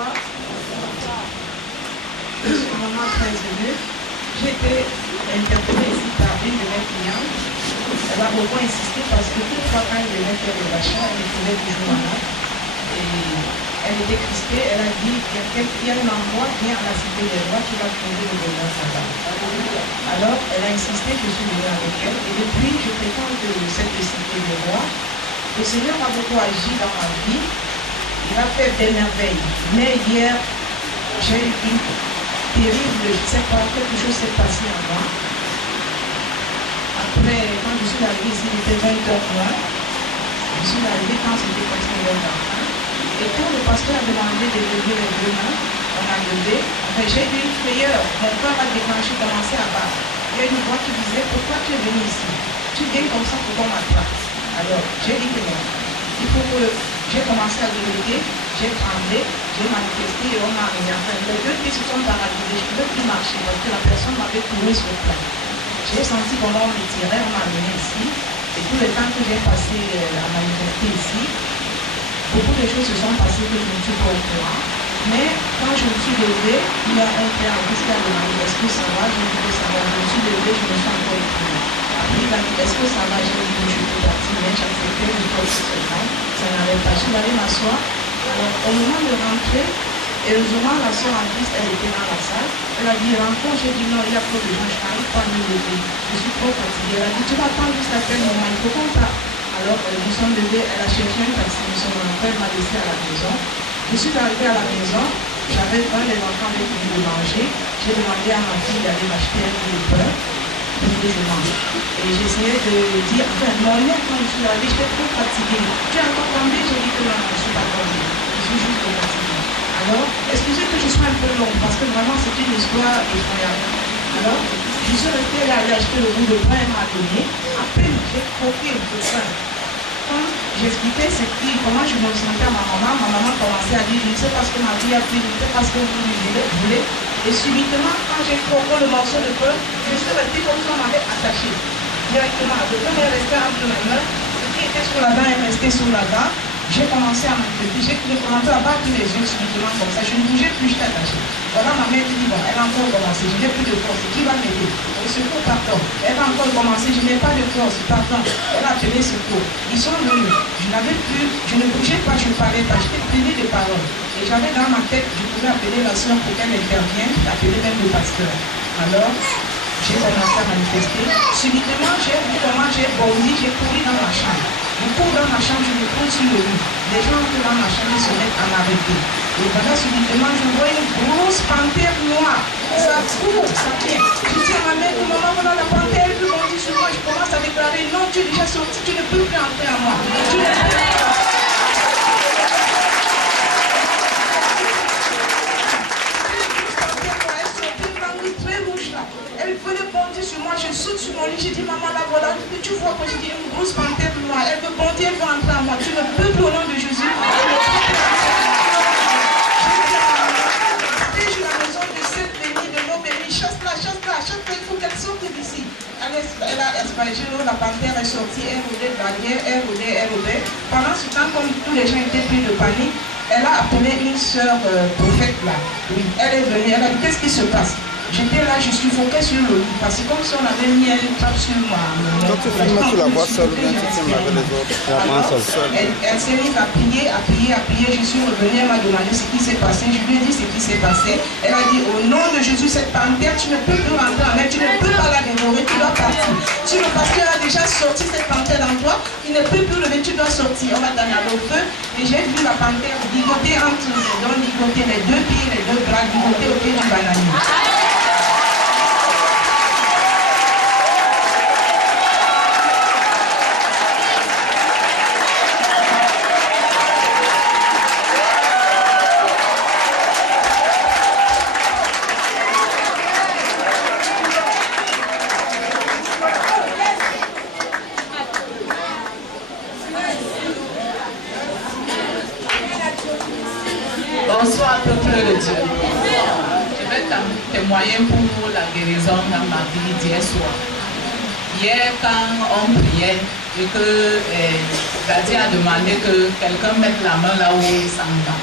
fois, je suis vraiment très émue. J'ai été interpellée ici par une de mes clientes. Elle a beaucoup insisté parce que toutefois, quand elle venait faire le rachat, elle était toujours malade. Et elle était crispée. Elle a dit qu'il y a un endroit bien à la Cité des Rois qui va trouver le bonheur là-bas. Alors, elle a insisté, je suis venue avec elle. Et depuis, je fréquente cette Cité des Rois. Le Seigneur a beaucoup agi dans ma vie. Il a fait des merveilles. Mais hier, j'ai eu une terrible, je ne sais pas, quelque chose s'est passé en moi. Après, quand je suis arrivée ici, il était 20h moins. Je suis arrivée quand c'était presque 9h. Et quand le pasteur a demandé de lever les deux mains, on a levé. Enfin, j'ai eu une frayeur. Mon cœur a déclenché, commencé à battre. Il y a une voix qui disait, pourquoi tu es venu ici? Tu viens comme ça pour qu'on m'attrape. Alors, j'ai dit que non. Il faut que j'ai commencé à grignoter, j'ai tremblé, j'ai manifesté et on m'a amené. Enfin, les deux pieds se sont paralysés, je ne pouvais plus marcher parce que la personne m'avait tourné sur le plan. J'ai senti comment on me tirait, on m'a amené ici. Et tout le temps que j'ai passé à manifester ici, beaucoup de choses se sont passées que je ne suis pas au courant. Mais quand je me suis levée, il y a un frère en plus qui a demandé est-ce que ça va, je me disais ça va, je me suis levée, je me suis encore écrivée. Après il a dit est-ce que ça va, j'ai dit je peux partir, mais j'ai accepté le poste seulement, ça n'allait pas, je suis allée m'asseoir. Alors au moment de rentrer, heureusement la soeur en Christ, elle était dans la salle, elle a dit rencontre, j'ai dit non, il y a trop de gens, je n'arrive pas à me lever, je suis trop fatiguée. Elle a dit tu vas attendre jusqu'à quel moment, il faut qu'on parte. Alors nous sommes levés, elle a cherché un taxi, nous sommes rentrés, elle m'a laissé à la maison. Je suis arrivée à la maison, j'avais un des enfants avec qui de manger. J'ai demandé à ma fille d'aller m'acheter un peu de pain pour que je mange. Et j'essayais de dire, enfin, mon lait, quand je suis arrivée, j'étais trop fatiguée. Tu es encore tombée? J'ai dit que non, je ne suis pas tombée. Je suis juste fatiguée. Alors, excusez que je sois un peu longue, parce que vraiment, c'est une histoire effroyable. Alors, je suis restée là, j'ai acheté le bout de pain, elle m'a donné. À peine, j'ai croqué le pain. Quand j'expliquais comment je me sentais à ma maman commençait à dire je ne sais pas ce que ma vie a pris, je ne sais pas ce que vous voulez. Et subitement, quand j'ai croqué le morceau de pain, je suis restée comme si on m'avait attaché directement. Le pain est resté entre mes mains, ce qui était sur la dent est resté sur la dent. J'ai commencé à m'inquiéter, j'ai commencé à battre les yeux subitement comme ça. Je ne bougeais plus, j'étais attachée. Voilà, ma mère dit bon, elle a encore commencé, je n'ai plus de force. Qui va m'aider? Au secours, pardon. Elle a encore commencé, je n'ai pas de force, pardon. Elle a appelé secours. Ils sont venus. Je n'avais plus, je ne bougeais pas, je ne parlais pas, j'étais privée de paroles. Et j'avais dans ma tête, je pouvais appeler la soeur pour qu'elle intervienne, appeler même le pasteur. Alors, j'ai commencé à manifester. Subitement, j'ai vu comment j'ai bondi, j'ai couru dans ma chambre. Je cours dans ma chambre, je me pose sur le lit. Les gens entrent dans ma chambre, ils se mettent à m'arrêter. Et voilà, subitement, je vois une grosse panthère noire. Ça court, ça vient. Je dis à ma mère, maman, voilà la panthère, elle veut monter sur moi. Je commence à déclarer, non, tu es déjà sorti, tu ne peux plus entrer en moi. Tu ne peux plus. Elle venait bondir sur moi, je saute sur mon lit, j'ai dit maman là voilà, tu vois que j'ai dit une grosse panthère noire, elle veut bondir, elle veut entrer en moi, tu ne peux plus au nom de Jésus. J'ai la maison de cette bénie, de l'eau bénie, chasse-la, il faut qu'elle sorte d'ici. Elle a aspergé l'eau, la panthère est sortie, elle roulait derrière, elle roulait. Pendant ce temps, comme tous les gens étaient pris de panique, elle a appelé une sœur prophète là. Oui, elle est venue, elle a dit qu'est-ce qui se passe? J'étais là, je suffoquais sur le lit, parce que comme si on avait mis une trappe sur moi. Quand tu filmes, tu la vois seule ou bien tu filmes avec les autres? Elle s'est mise à prier, je suis revenue, elle m'a demandé ce qui s'est passé, je lui ai dit ce qui s'est passé. Elle a dit, au nom de Jésus, cette panthère, tu ne peux plus rentrer en elle, tu ne peux pas la dévorer, tu dois partir. Si le pasteur a déjà sorti cette panthère en toi, il ne peut plus lever, tu dois sortir. On va donner au feu, et j'ai vu la panthère ligoter entre les dents, ligoter les deux pieds, les deux bras, ligoter au pied du bananier. Bonsoir, peuple de Dieu. Je vais témoigner pour vous la guérison dans ma vie d'hier soir. Hier, quand on priait et que Gadi a demandé que quelqu'un mette la main là où il s'en va.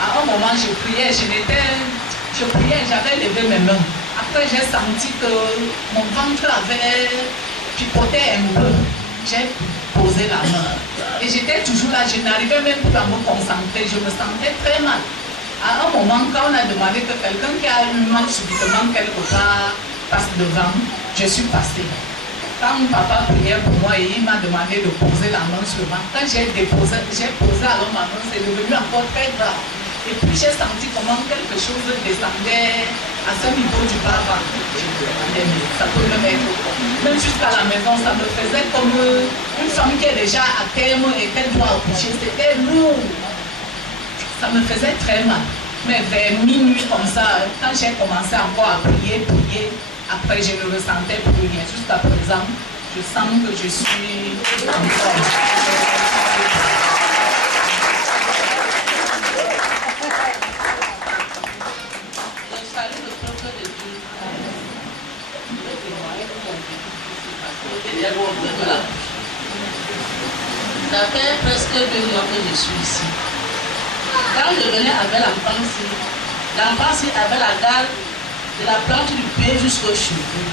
À un moment, je priais, j'avais levé mes mains. Après, j'ai senti que mon ventre avait pipoté un peu. J'ai posé la main. Et j'étais toujours là, je n'arrivais même plus à me concentrer, je me sentais très mal. À un moment, quand on a demandé que quelqu'un qui a eu mal subitement quelque part passe devant, je suis passée. Quand papa priait pour moi et il m'a demandé de poser la main sur moi, quand j'ai posé alors ma main, c'est devenu encore très grave. Et puis j'ai senti comment quelque chose descendait à ce niveau du bas-ventre. Je me demandais, mais ça peut même être quoi. Même jusqu'à la maison, ça me faisait comme une femme qui est déjà à terme et qu'elle doit accoucher. C'était lourd. Ça me faisait très mal. Mais vers minuit comme ça, quand j'ai commencé encore à prier, après je ne ressentais plus rien. Jusqu'à présent, je sens que je suis en forme. Ça fait presque 2 mois que je suis ici. Quand je venais avec l'enfant avait la garde de la plante du pied jusqu'aux cheveux.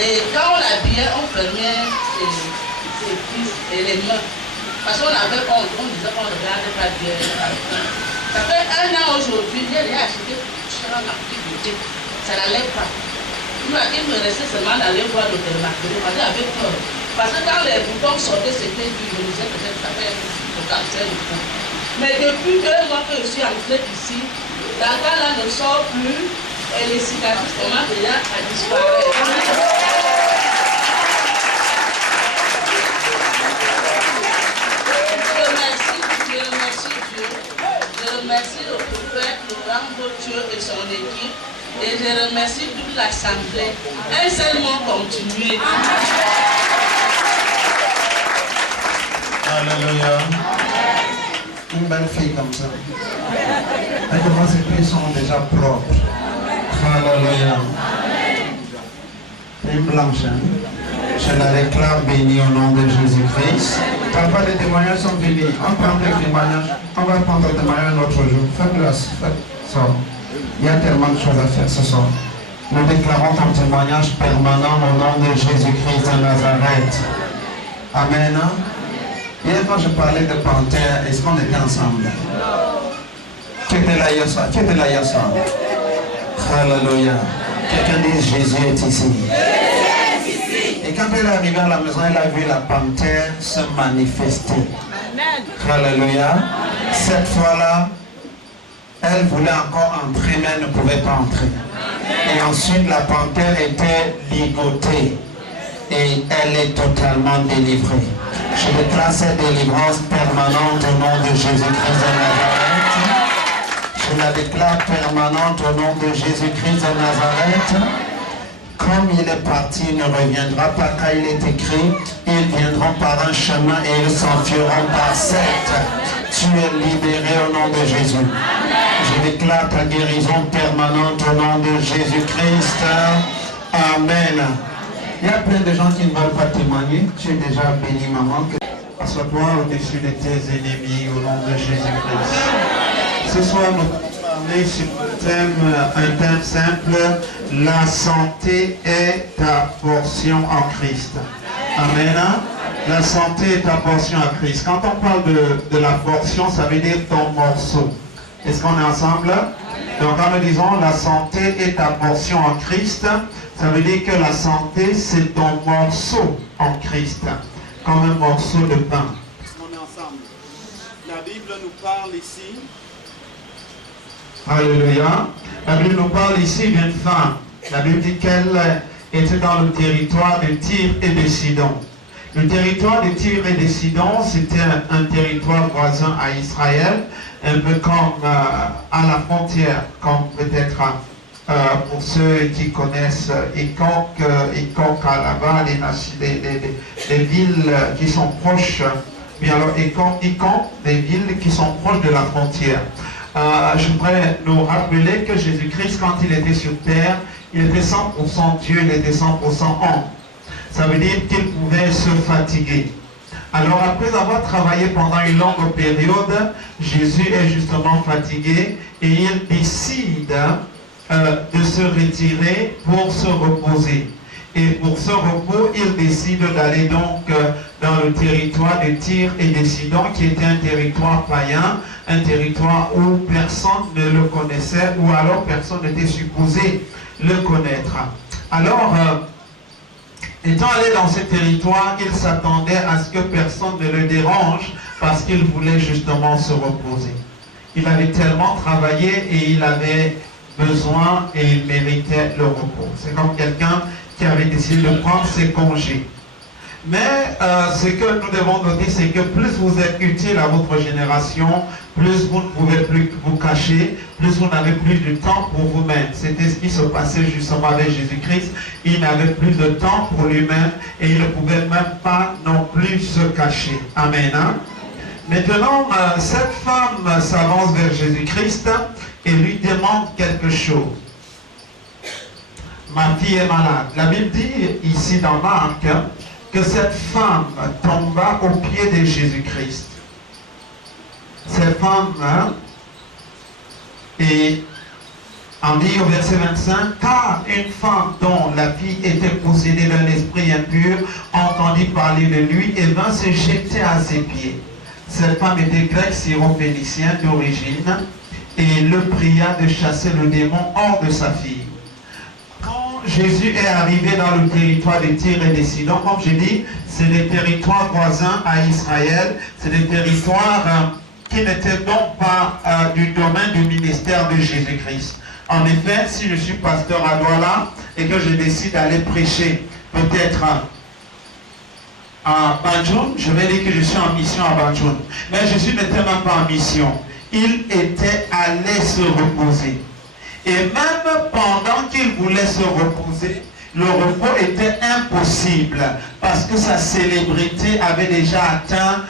Et quand on l'habillait, on fermait ses cuisses et les mains. Parce qu'on avait honte, on disait qu'on ne regardait pas bien. Ça fait 1 an aujourd'hui, j'ai acheté une petite beauté. Ça n'allait pas. Il me restait seulement d'aller voir le dermatologue parce que j'avais peur. Parce que quand les boutons sortaient, c'était dur. Je me disais peut-être que ça fait le cancer du cou. Mais depuis 2 mois que je suis entrée ici, la dent là ne sort plus et les cicatrices commencent déjà à disparaître. Je remercie Dieu. Je remercie le prophète, Laurent Gauthieu et son équipe. Et je remercie toute l'assemblée. Un seul mot continuer. Alléluia. Une belle fille comme ça. Et comment ses pieds sont déjà propres. Alléluia. Une blanche. Hein? Je la réclame bénie au nom de Jésus-Christ. Parfois les témoignages sont finis. On prend des témoignages. On va prendre des témoignages un autre jour. Faites grâce. Faites ça. Il y a tellement de choses à faire ce soir. Nous déclarons ton témoignage permanent au nom de Jésus-Christ de Nazareth. Amen. Hier quand je parlais de panthère, est-ce qu'on était ensemble? Tu étais là hier soir. Alléluia. Quelqu'un dit Jésus est ici. Et quand elle est arrivée à la maison, elle a vu la panthère se manifester. Alléluia. Cette fois-là, elle voulait encore entrer, mais elle ne pouvait pas entrer. Et ensuite, la panthère était ligotée. Et elle est totalement délivrée. Je déclare cette délivrance permanente au nom de Jésus-Christ de Nazareth. Je la déclare permanente au nom de Jésus-Christ de Nazareth. Comme il est parti, il ne reviendra pas, car il est écrit, ils viendront par un chemin et ils s'enfuiront par 7. Tu es libéré au nom de Jésus. Je déclare ta guérison permanente au nom de Jésus-Christ. Amen. Il y a plein de gens qui ne veulent pas témoigner. Tu es déjà béni, maman. Assois-toi au-dessus de tes ennemis au nom de Jésus-Christ. Ce soir, nous allons parler sur un thème simple. La santé est ta portion en Christ. Amen. La santé est ta portion en Christ. Quand on parle de la portion, ça veut dire ton morceau. Est-ce qu'on est ensemble? Donc quand nous disons la santé est ta portion en Christ, ça veut dire que la santé c'est ton morceau en Christ, comme un morceau de pain. On est ensemble. La Bible nous parle ici. Alléluia. La Bible nous parle ici d'une femme. La Bible dit qu'elle était dans le territoire de Tyr et de Sidon. Le territoire de Tyr et de Sidon, c'était un territoire voisin à Israël, un peu comme à la frontière, comme peut-être pour ceux qui connaissent Ikonk là-bas, des villes qui sont proches, mais alors Ikonk, des villes qui sont proches de la frontière. Je voudrais nous rappeler que Jésus-Christ, quand il était sur terre, il était 100% Dieu, il était 100% homme. Ça veut dire qu'il pouvait se fatiguer. Alors après avoir travaillé pendant une longue période, Jésus est justement fatigué et il décide de se retirer pour se reposer. Et pour ce repos, il décide d'aller donc dans le territoire de Tyr et de Sidon, qui était un territoire païen, un territoire où personne ne le connaissait, ou alors personne n'était supposé le connaître. Alors, étant allé dans ce territoire, il s'attendait à ce que personne ne le dérange, parce qu'il voulait justement se reposer. Il avait tellement travaillé et il avait besoin et il méritait le repos. C'est comme quelqu'un qui avait décidé de prendre ses congés. Mais ce que nous devons noter, c'est que plus vous êtes utile à votre génération, plus vous ne pouvez plus vous cacher, plus vous n'avez plus de temps pour vous-même. C'était ce qui se passait justement avec Jésus-Christ. Il n'avait plus de temps pour lui-même et il ne pouvait même pas non plus se cacher. Amen. Hein? Maintenant, cette femme s'avance vers Jésus-Christ et lui demande quelque chose. Ma fille est malade. La Bible dit ici dans Marc que cette femme tomba aux pieds de Jésus-Christ. Cette femme, et on dit au verset 25, car une femme dont la fille était possédée d'un esprit impur entendit parler de lui et vint se jeter à ses pieds. Cette femme était grecque syro-phénicienne d'origine et le pria de chasser le démon hors de sa fille. Jésus est arrivé dans le territoire de Tyr et de Sidon. Comme je dis, c'est des territoires voisins à Israël. C'est des territoires qui n'étaient donc pas du domaine du ministère de Jésus-Christ. En effet, si je suis pasteur à Douala et que je décide d'aller prêcher peut-être à Banjoun, je vais dire que je suis en mission à Banjoun. Mais Jésus n'était même pas en mission. Il était allé se reposer. Et même pendant qu'il voulait se reposer, le repos était impossible parce que sa célébrité avait déjà atteint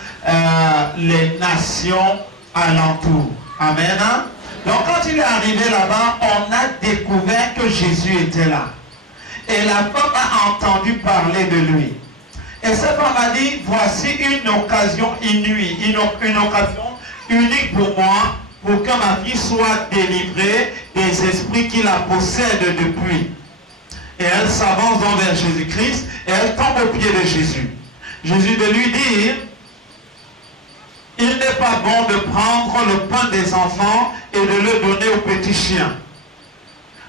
les nations alentours. Amen. Donc quand il est arrivé là-bas, on a découvert que Jésus était là. Et la femme a entendu parler de lui. Et cette femme a dit, voici une occasion inouïe, une occasion unique pour moi, pour que ma fille soit délivrée des esprits qui la possèdent depuis. Et elle s'avance donc vers Jésus-Christ et elle tombe aux pieds de Jésus. Jésus de lui dire, il n'est pas bon de prendre le pain des enfants et de le donner aux petits chiens.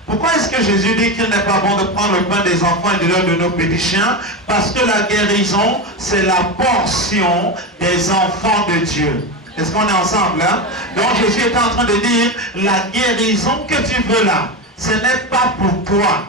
Pourquoi est-ce que Jésus dit qu'il n'est pas bon de prendre le pain des enfants et de leur donner aux petits chiens? Parce que la guérison, c'est la portion des enfants de Dieu. Est-ce qu'on est ensemble, hein? Donc Jésus est en train de dire, la guérison que tu veux là, ce n'est pas pour toi.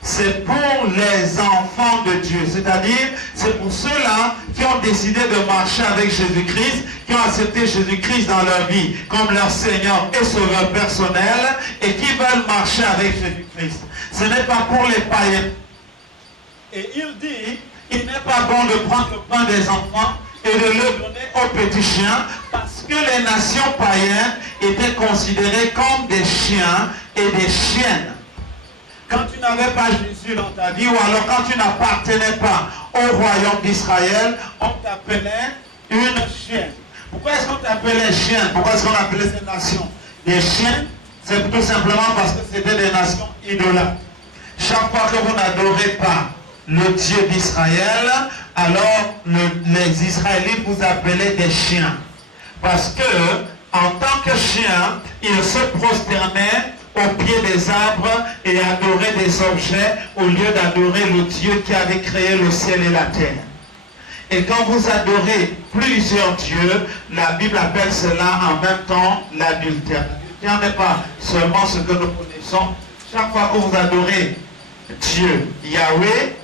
C'est pour les enfants de Dieu. C'est-à-dire, c'est pour ceux-là qui ont décidé de marcher avec Jésus-Christ, qui ont accepté Jésus-Christ dans leur vie comme leur Seigneur et Sauveur personnel et qui veulent marcher avec Jésus-Christ. Ce n'est pas pour les païens. Et il dit, il n'est pas bon de prendre le pain des enfants et de le donner aux petits chiens parce que les nations païennes étaient considérées comme des chiens et des chiennes. Quand tu n'avais pas Jésus dans ta vie, ou alors quand tu n'appartenais pas au royaume d'Israël, on t'appelait une chienne. Pourquoi est-ce qu'on t'appelait chienne? Pourquoi est-ce qu'on appelait ces nations des chiennes? C'est tout simplement parce que c'était des nations idolâtres. Chaque fois que vous n'adorez pas le Dieu d'Israël, alors les Israélites vous appelaient des chiens. Parce que, en tant que chiens, ils se prosternaient au pied des arbres et adorer des objets au lieu d'adorer le Dieu qui avait créé le ciel et la terre. Et quand vous adorez plusieurs dieux, la Bible appelle cela en même temps l'adultère. L'adultère n'est pas seulement ce que nous connaissons. Chaque fois que vous adorez Dieu, Yahweh,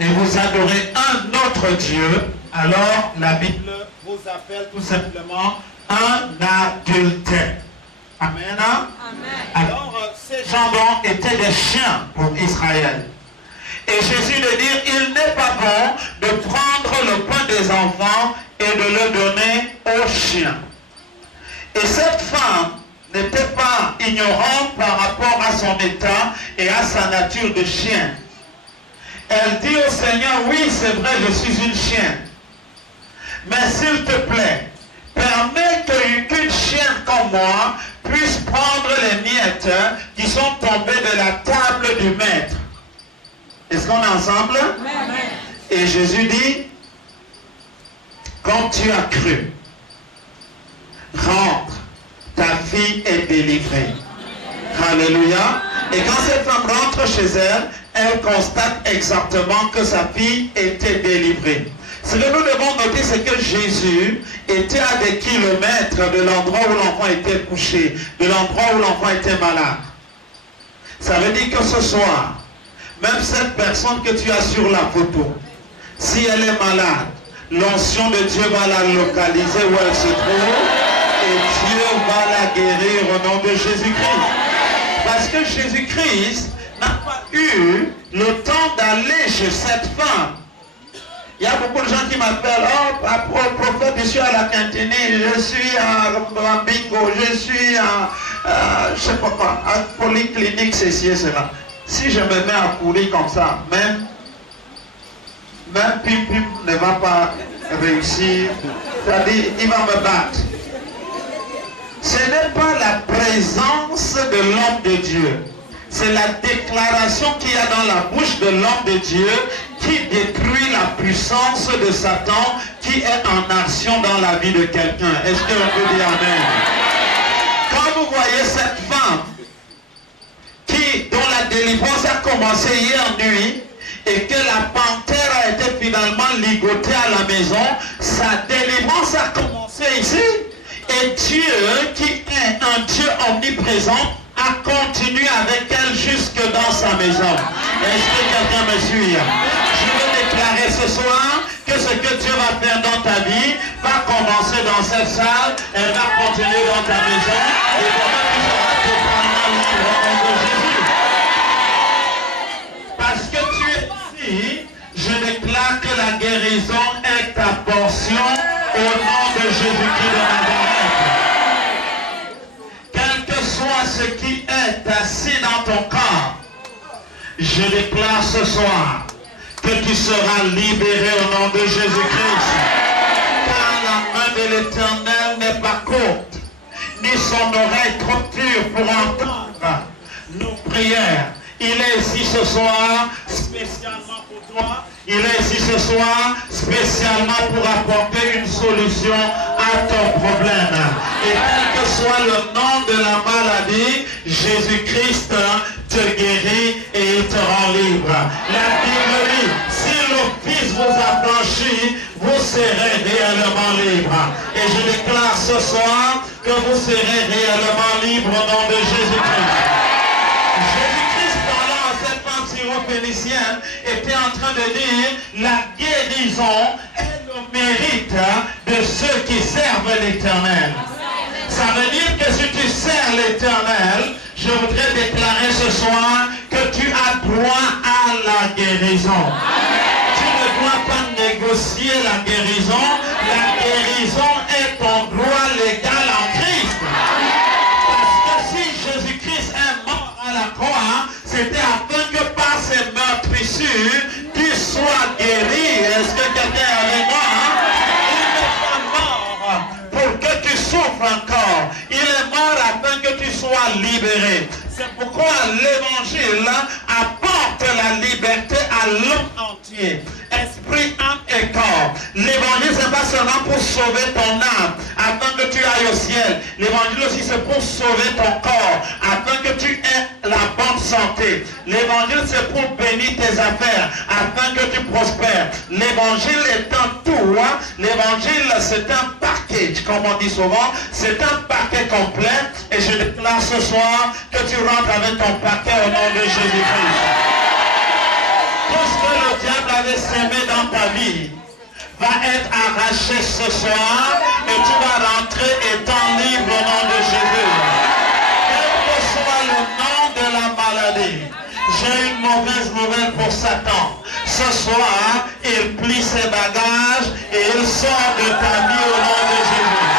et vous adorez un autre Dieu, alors la Bible vous appelle tout simplement un adultère. Amen. Amen. Alors, ces gens étaient des chiens pour Israël. Et Jésus de dire, il n'est pas bon de prendre le pain des enfants et de le donner aux chiens. Et cette femme n'était pas ignorante par rapport à son état et à sa nature de chien. Elle dit au Seigneur, oui, c'est vrai, je suis une chienne. Mais s'il te plaît, permets qu'une chienne comme moi puisse prendre les miettes qui sont tombées de la table du maître. Est-ce qu'on est ensemble? Et Jésus dit, comme tu as cru, rentre, ta fille est délivrée. Alléluia. Et quand cette femme rentre chez elle, elle constate exactement que sa fille était délivrée. Ce que nous devons noter, c'est que Jésus était à des kilomètres de l'endroit où l'enfant était couché, de l'endroit où l'enfant était malade. Ça veut dire que ce soir, même cette personne que tu as sur la photo, si elle est malade, l'onction de Dieu va la localiser où elle se trouve et Dieu va la guérir au nom de Jésus-Christ. Parce que Jésus-Christ n'a pas eu le temps d'aller chez cette femme. Il y a beaucoup de gens qui m'appellent, oh, prophète, je suis à la Quintinie, je suis à Bingo, je suis à, je sais pas quoi, à Polyclinique, ceci et cela. Si je me mets à courir comme ça, même Pim Pim ne va pas réussir, c'est-à-dire, il va me battre. Ce n'est pas la présence de l'homme de Dieu. C'est la déclaration qu'il y a dans la bouche de l'homme de Dieu qui détruit la puissance de Satan qui est en action dans la vie de quelqu'un. Est-ce que l'on peut dire Amen? Quand vous voyez cette femme dont la délivrance a commencé hier nuit et que la panthère a été finalement ligotée à la maison, sa délivrance a commencé ici. Et Dieu, qui est un Dieu omniprésent, a continué avec elle jusque dans sa maison. Est-ce que quelqu'un me suit? Je veux déclarer ce soir que ce que Dieu va faire dans ta vie va commencer dans cette salle, elle va continuer dans ta maison, et vraiment tu seras totalement libre au nom de Jésus. Parce que tu es ici, je déclare que la guérison est ta portion au nom de Jésus-Christ de Nazareth. Ce qui est assis dans ton corps, je déclare ce soir que tu seras libéré au nom de Jésus-Christ. Car la main de l'Éternel n'est pas courte, ni son oreille trop dure pour entendre nos prières. Il est ici ce soir spécialement pour toi. Il est ici ce soir spécialement pour apporter une solution à ton problème. Et quel que soit le nom de la maladie, Jésus-Christ te guérit et il te rend libre. La Bible dit, si le Fils vous affranchit, vous serez réellement libre. Et je déclare ce soir que vous serez réellement libre au nom de Jésus-Christ. Syrophénicienne était en train de dire la guérison est le mérite de ceux qui servent l'Éternel. Ça veut dire que si tu sers l'Éternel, je voudrais déclarer ce soir que tu as droit à la guérison. Tu ne dois pas négocier la guérison. La guérison est ton droit légal en Christ. Parce que si Jésus-Christ est mort à la croix, c'était afin que par ces meurtrissures, tu sois guéri. Est-ce que quelqu'un est avec moi? Il n'est pas mort pour que tu souffres encore. Il est mort afin que tu sois libéré. C'est pourquoi l'évangile apporte la liberté à l'homme entier. Esprit, âme et corps. L'évangile, c'est pas seulement pour sauver ton âme, afin que tu ailles au ciel. L'évangile aussi, c'est pour sauver ton corps, afin que tu aies la bonne santé. L'évangile, c'est pour bénir tes affaires, afin que tu prospères. L'évangile est un tout. L'évangile, c'est un package, comme on dit souvent. C'est un paquet complet. Et je déclare ce soir que tu rentres avec ton paquet au nom de Jésus-Christ. Tout ce que le diable avait semé dans ta vie va être arraché ce soir et tu vas rentrer étant libre au nom de Jésus. Quel que soit le nom de la maladie, j'ai une mauvaise nouvelle pour Satan. Ce soir, il plie ses bagages et il sort de ta vie au nom de Jésus.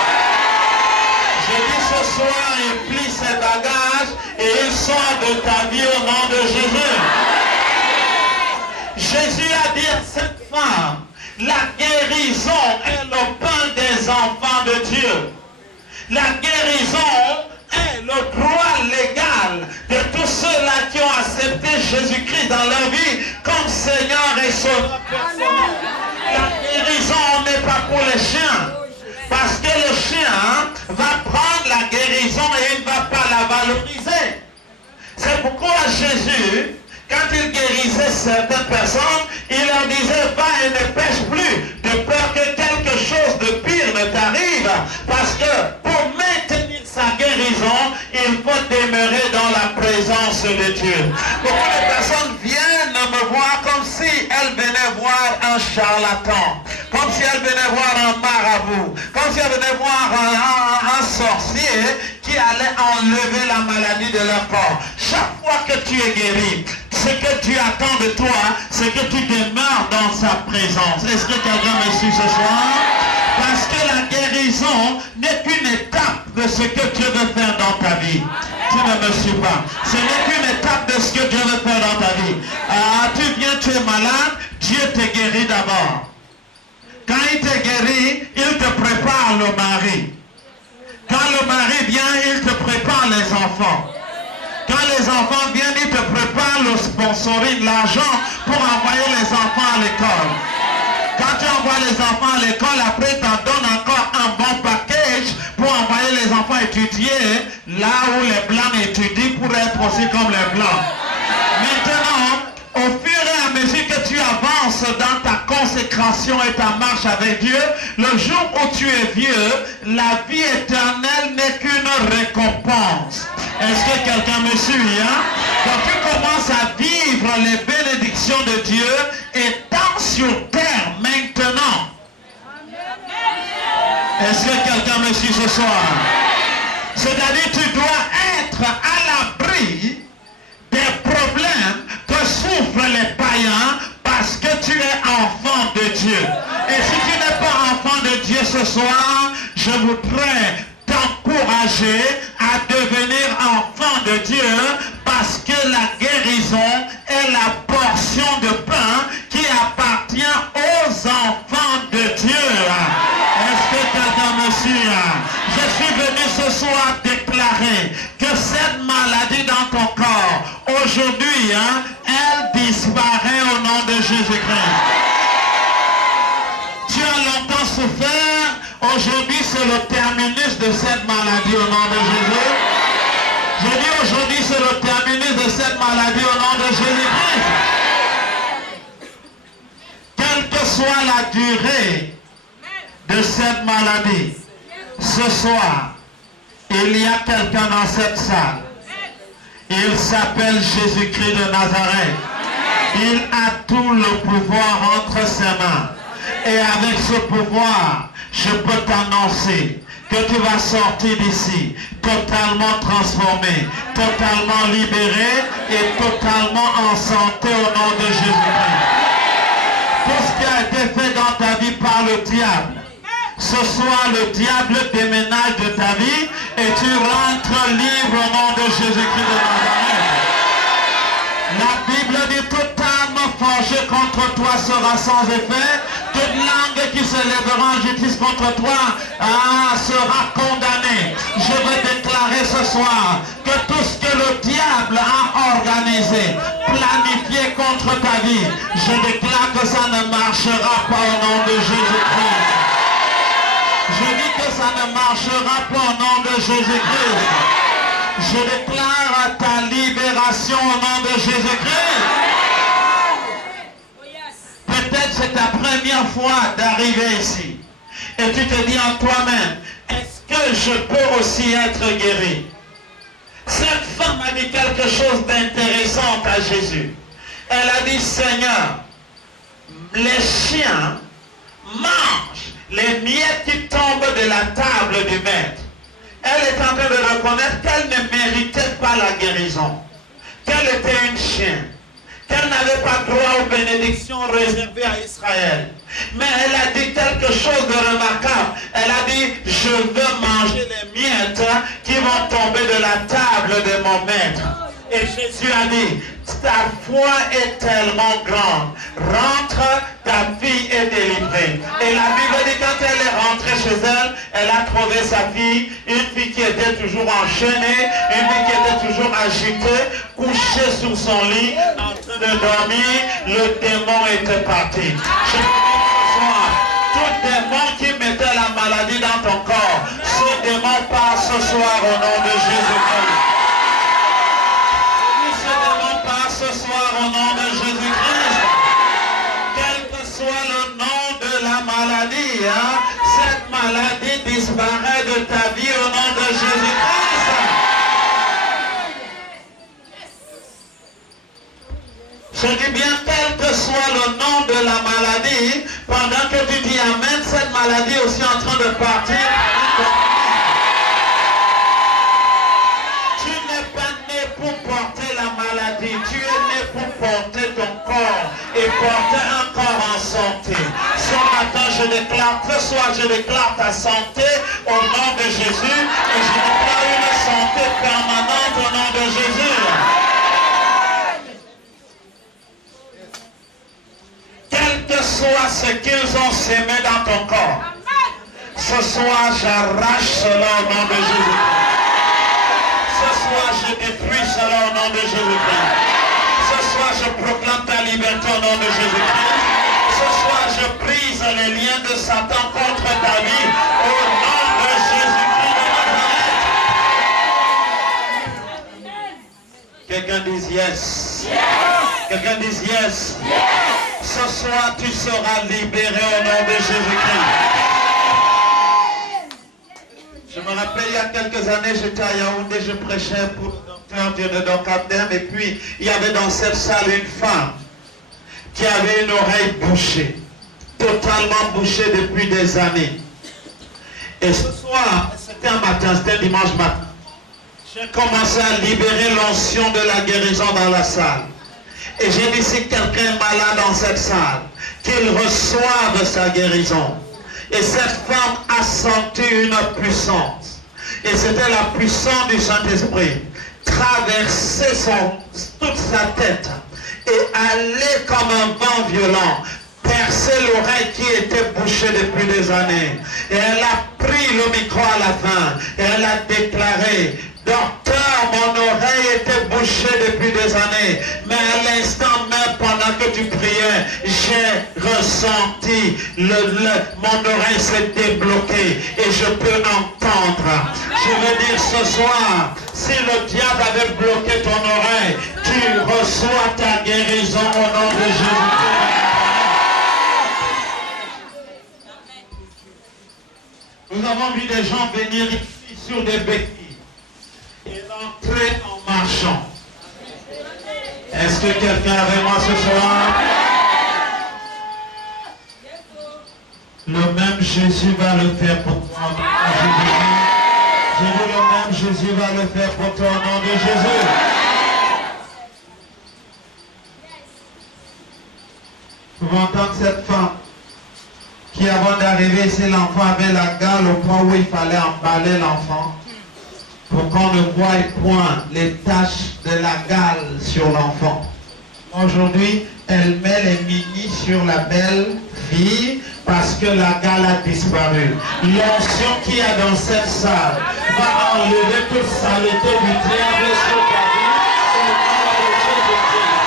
J'ai dit ce soir, il plie ses bagages et il sort de ta vie au nom de Jésus. Jésus a dit à cette femme La guérison est le pain des enfants de Dieu. La guérison est le droit légal de tous ceux-là qui ont accepté Jésus-Christ dans leur vie comme Seigneur et Sauveur personnel. La guérison n'est pas pour les chiens. Parce que le chien va prendre la guérison et il ne va pas la valoriser. C'est pourquoi Jésus, quand il guérissait certaines personnes, il leur disait, va et ne pêche plus, de peur que quelque chose de pire ne t'arrive. Parce que pour maintenir sa guérison, il faut demeurer dans la présence de Dieu. Beaucoup de personnes viennent me voir comme si elles venaient voir un charlatan, comme si elles venaient voir un marabout, comme si elles venaient voir un sorcier qui allait enlever la maladie de leur corps. Chaque fois que tu es guéri, ce que tu attends de toi, c'est que tu demeures dans sa présence. Est-ce que quelqu'un me suit ce soir? Parce que la guérison n'est qu'une étape de ce que Dieu veut faire dans ta vie. Tu ne me suis pas. Ce n'est qu'une étape de ce que Dieu veut faire dans ta vie. Tu viens, tu es malade, Dieu te guérit d'abord. Quand il te guérit, il te prépare le mari. Quand le mari vient, il te prépare les enfants. Quand les enfants viennent, il te prépare le sponsoring, l'argent pour envoyer les enfants à l'école. Quand tu envoies les enfants à l'école, après tu t'en donnes encore un bon package pour envoyer les enfants étudier là où les blancs étudient pour être aussi comme les blancs. Maintenant, au fur et à mesure que tu avances dans ta consécration et ta marche avec Dieu, le jour où tu es vieux, la vie éternelle n'est qu'une récompense. Est-ce que quelqu'un me suit, hein? Donc tu commences à vivre les bénédictions de Dieu étant sur terre maintenant. Est-ce que quelqu'un me suit ce soir? C'est-à-dire tu dois être à l'abri des problèmes que souffrent les païens parce que tu es enfant de Dieu. Et si tu n'es pas enfant de Dieu ce soir, je voudrais t'encourager à devenir enfant de Dieu parce que la guérison est la portion de pain qui appartient aux enfants de Dieu. Est-ce que quelqu'un me suit? Je suis venu ce soir déclarer que cette maladie dans ton corps, aujourd'hui, elle disparaît au nom de Jésus-Christ. Tu as longtemps souffert, aujourd'hui c'est le terminus de cette maladie au nom de Jésus. Je dis aujourd'hui c'est le terminus de cette maladie au nom de Jésus-Christ. Quelle que soit la durée de cette maladie, ce soir, il y a quelqu'un dans cette salle. Il s'appelle Jésus-Christ de Nazareth. Il a tout le pouvoir entre ses mains. Et avec ce pouvoir, je peux t'annoncer que tu vas sortir d'ici totalement transformé, totalement libéré et totalement en santé au nom de Jésus-Christ. Tout ce qui a été fait dans ta vie par le diable, ce soir le diable déménage de ta vie et tu rentres libre au nom de Jésus-Christ de Nazareth. La Bible dit toute arme forgée contre toi sera sans effet. Toute langue qui se lèvera en justice contre toi sera condamnée. Je vais déclarer ce soir que tout ce que le diable a organisé, planifié contre ta vie, je déclare que ça ne marchera pas au nom de Jésus-Christ. Je dis que ça ne marchera pas au nom de Jésus-Christ. Je déclare ta libération au nom de Jésus-Christ. Peut-être c'est ta première fois d'arriver ici. Et tu te dis en toi-même, est-ce que je peux aussi être guéri? Cette femme a dit quelque chose d'intéressant à Jésus. Elle a dit, Seigneur, les chiens mangent les miettes qui tombent de la table du maître. Elle est en train de reconnaître qu'elle ne méritait pas la guérison, qu'elle était une chienne, qu'elle n'avait pas droit aux bénédictions réservées à Israël. Mais elle a dit quelque chose de remarquable. Elle a dit, je veux manger les miettes qui vont tomber de la table de mon maître. Et Jésus a dit, ta foi est tellement grande. Rentre, ta fille est délivrée. Et la Bible dit quand elle est rentrée chez elle, elle a trouvé sa fille, une fille qui était toujours enchaînée, une fille qui était toujours agitée, couchée sur son lit, en train de dormir. Le démon était parti. Je vous dis ce soir, tout démon qui mettait la maladie dans ton corps, ce démon part ce soir au nom de Jésus-Christ. Ce démon part ce soir au nom de Jésus-Christ. Quel que soit le nom de la maladie, cette maladie disparaît de ta vie au nom de Jésus-Christ. Je dis bien, quel que soit le nom de la maladie, pendant que tu dis amen, cette maladie est aussi en train de partir. Tu n'es pas né pour porter la maladie, tu es né pour porter ton corps et porter un corps en santé. Ce matin, je déclare, ce soir, je déclare ta santé au nom de Jésus et je déclare une santé permanente au nom de Jésus. Quel que soit ce qu'ils ont sémé dans ton corps, ce soir j'arrache cela au nom de Jésus. Ce soir je détruis cela au nom de Jésus-Christ. Ce soir je proclame ta liberté au nom de Jésus-Christ. Ce soir je brise les liens de Satan contre ta vie au nom de Jésus-Christ de Nazareth. Quelqu'un dise yes. Quelqu'un dise yes. Ce soir, tu seras libéré au nom de Jésus-Christ. Je me rappelle, il y a quelques années, j'étais à Yaoundé, je prêchais pour le docteur Dieudonné Kapdem, et puis il y avait dans cette salle une femme qui avait une oreille bouchée, totalement bouchée depuis des années. Et ce soir, c'était un matin, c'était un dimanche matin, j'ai commencé à libérer l'onction de la guérison dans la salle. Et j'ai dit, si quelqu'un est malade dans cette salle, qu'il reçoive sa guérison. Et cette femme a senti une puissance. Et c'était la puissance du Saint-Esprit. Traverser toute sa tête et aller comme un vent violent. Percer l'oreille qui était bouchée depuis des années. Et elle a pris le micro à la fin. Et elle a déclaré, docteur, mon oreille était bouchée depuis des années, mais à l'instant même, pendant que tu priais, j'ai ressenti, mon oreille s'est débloquée et je peux entendre. Je veux dire ce soir, si le diable avait bloqué ton oreille, tu reçois ta guérison au nom de Jésus-Christ. Nous avons vu des gens venir ici sur des béquilles et rentrer en marchant. Est-ce que quelqu'un est avec moi ce soir? Le même Jésus va le faire pour toi. Je dis le même Jésus va le faire pour toi au nom de Jésus. Vous entendez cette femme qui, avant d'arriver ici, l'enfant avait la gale au point où il fallait emballer l'enfant pour qu'on ne voie point les taches de la gale sur l'enfant. Aujourd'hui, elle met les mini sur la belle fille parce que la gale a disparu. L'onction qu'il y a dans cette salle va enlever toute saleté du diable sur ta vie au nom de Jésus-Christ.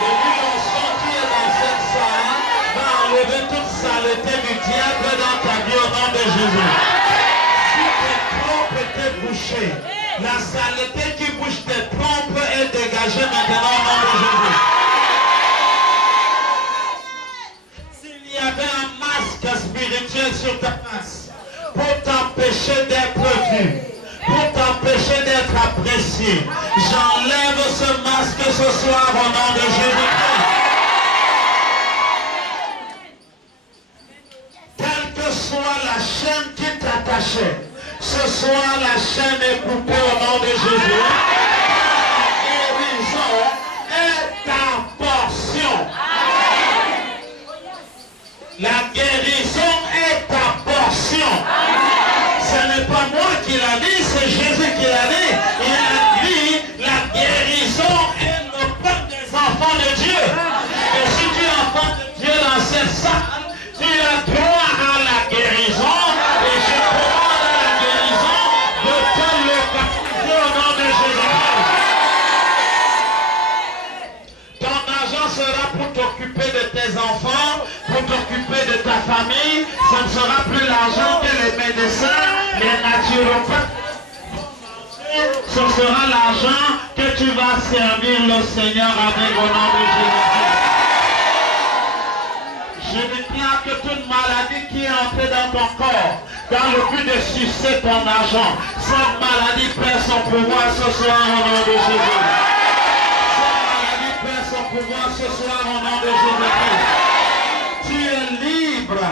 L'onction qui est dans cette salle va enlever toute saleté du diable dans ta vie au nom de Jésus. Bouché. La saleté qui bouge tes trompes est dégagée maintenant au nom de Jésus. S'il y avait un masque spirituel sur ta face pour t'empêcher d'être vu, pour t'empêcher d'être apprécié, j'enlève ce masque ce soir au nom de Jésus-Christ. Quelle que soit la chaîne qui t'attachait, ce soir, la chaîne est coupée au nom de Jésus. La guérison est ta portion. La guérison est ta portion. Ce n'est pas moi qui l'a dit, c'est Jésus qui l'a dit. Il a dit, la guérison est famille, ce ne sera plus l'argent que les médecins, les naturopathes. Ce sera l'argent que tu vas servir le Seigneur avec au nom de Jésus. Je déclare que toute maladie qui est entrée dans ton corps, dans le but de sucer ton argent, cette maladie perd son pouvoir ce soir au nom de Jésus. Cette maladie perd son pouvoir ce soir au nom de Jésus-Christ. Tu es libre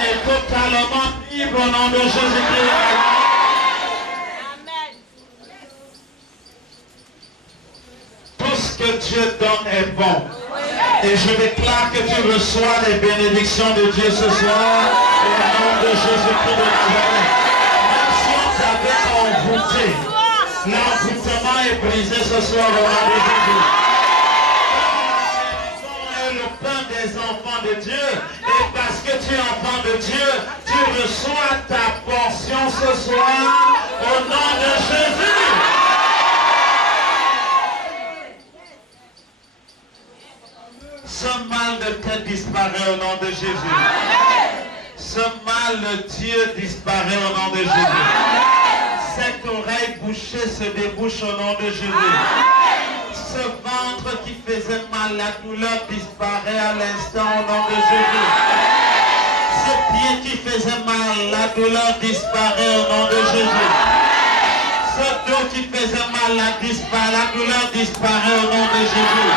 et totalement libre au nom de Jésus-Christ. Tout ce que Dieu donne est bon. Et je déclare que tu reçois les bénédictions de Dieu ce soir au nom de Jésus-Christ de Nazareth. Même si on t'avait envoûté, l'envoûtement est brisé ce soir au nom de Jésus. Tu es le pain des enfants de Dieu. Et parce que tu es enfant de Dieu, tu reçois ta portion ce soir au nom de Jésus. Ce mal de tête disparaît au nom de Jésus. Ce mal de Dieu disparaît au nom de Jésus. Cette oreille bouchée se débouche au nom de Jésus. Ce ventre qui faisait mal, la douleur disparaît à l'instant au nom de Jésus. Ce pied qui faisait mal, la douleur disparaît au nom de Jésus. Ce dos qui faisait mal, la douleur disparaît au nom de Jésus.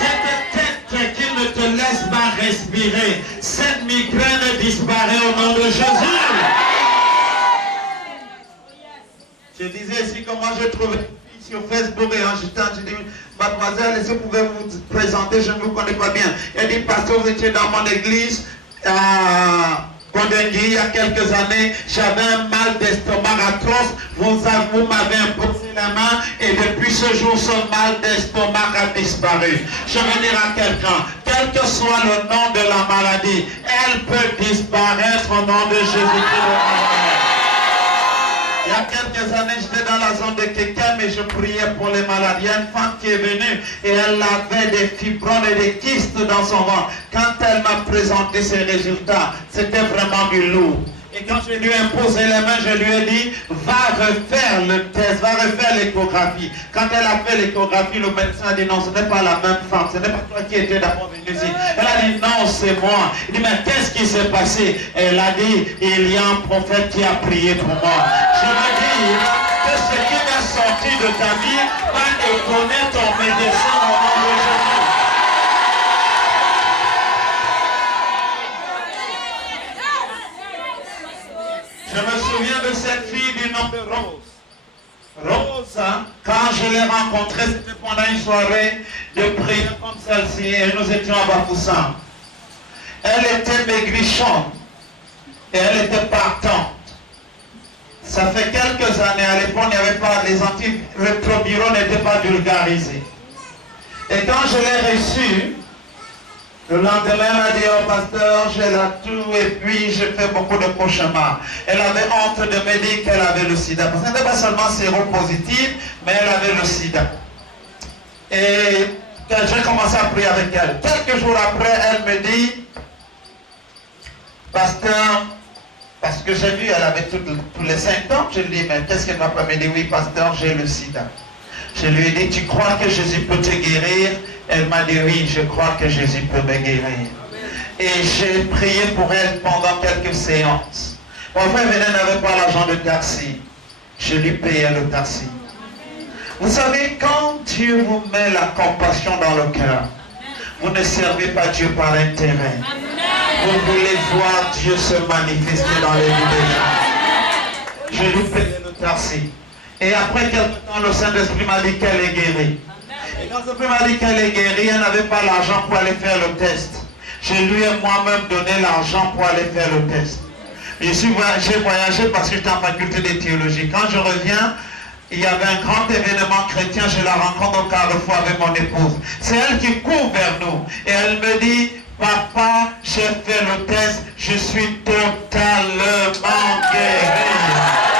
Cette tête qui ne te laisse pas respirer, cette migraine disparaît au nom de Jésus. Je disais ici comment j'ai trouvé sur Facebook et en jetant, j'ai dit, mademoiselle, est-ce que vous pouvez vous présenter, je ne vous connais pas bien. Elle dit, pasteur, vous étiez dans mon église à Gondengui il y a quelques années, j'avais un mal d'estomac atroce, vous m'avez imposé la main et depuis ce jour, ce mal d'estomac a disparu. Je vais dire à quelqu'un, quel que soit le nom de la maladie, elle peut disparaître au nom de Jésus-Christ. Il y a quelques années, j'étais dans la zone de quelqu'un, mais je priais pour les malades. Il y a une femme qui est venue et elle avait des fibromes et des kystes dans son ventre. Quand elle m'a présenté ses résultats, c'était vraiment du lourd. Et quand je lui ai imposé les mains, je lui ai dit, va refaire le test, va refaire l'échographie. Quand elle a fait l'échographie, le médecin a dit, non, ce n'est pas la même femme, ce n'est pas toi qui étais d'abord venu ici. Elle a dit, non, c'est moi. Il dit, mais qu'est-ce qui s'est passé? Elle a dit, il y a un prophète qui a prié pour moi. Je veux dire que ce qui va sortir de ta vie va étonner ton médecin au nom de Jésus. Je me souviens de cette fille du nom de Rose. Rose, hein, quand je l'ai rencontrée, c'était pendant une soirée de prière comme celle-ci et nous étions à Bafoussam. Elle était maigrichonne et elle était partante. Ça fait quelques années, à l'époque, il n'y avait pas, les antirétroviraux n'étaient pas vulgarisés. Et quand je l'ai reçue, le lendemain, elle m'a dit, oh pasteur, j'ai la toux et puis j'ai fait beaucoup de cauchemars. Elle avait honte de me dire qu'elle avait le sida. Parce qu'elle n'était pas seulement séropositive, mais elle avait le sida. Et j'ai commencé à prier avec elle. Quelques jours après, elle me dit, pasteur, parce que j'ai vu, elle avait tous les symptômes. Je lui ai dit, mais qu'est-ce qu'elle m'a pas? Elle me dit, oui pasteur, j'ai le sida. Je lui ai dit, tu crois que Jésus peut te guérir? Elle m'a dit, oui, je crois que Jésus peut me guérir. Et j'ai prié pour elle pendant quelques séances. Mon frère n'avait pas l'argent de taxi. Je lui payais le taxi. Vous savez, quand Dieu vous met la compassion dans le cœur, vous ne servez pas Dieu par intérêt. Vous voulez voir Dieu se manifester dans les vies des gens. Je lui payais le taxi. Et après quelque temps, le Saint-Esprit m'a dit qu'elle est guérie. Et quand le Saint-Esprit m'a dit qu'elle est guérie, elle n'avait pas l'argent pour aller faire le test. Je lui ai moi-même donné l'argent pour aller faire le test. J'ai voyagé parce que j'étais en faculté de théologie. Quand je reviens, il y avait un grand événement chrétien, je la rencontre au carrefour avec mon épouse. C'est elle qui court vers nous. Et elle me dit, papa, j'ai fait le test, je suis totalement guéri.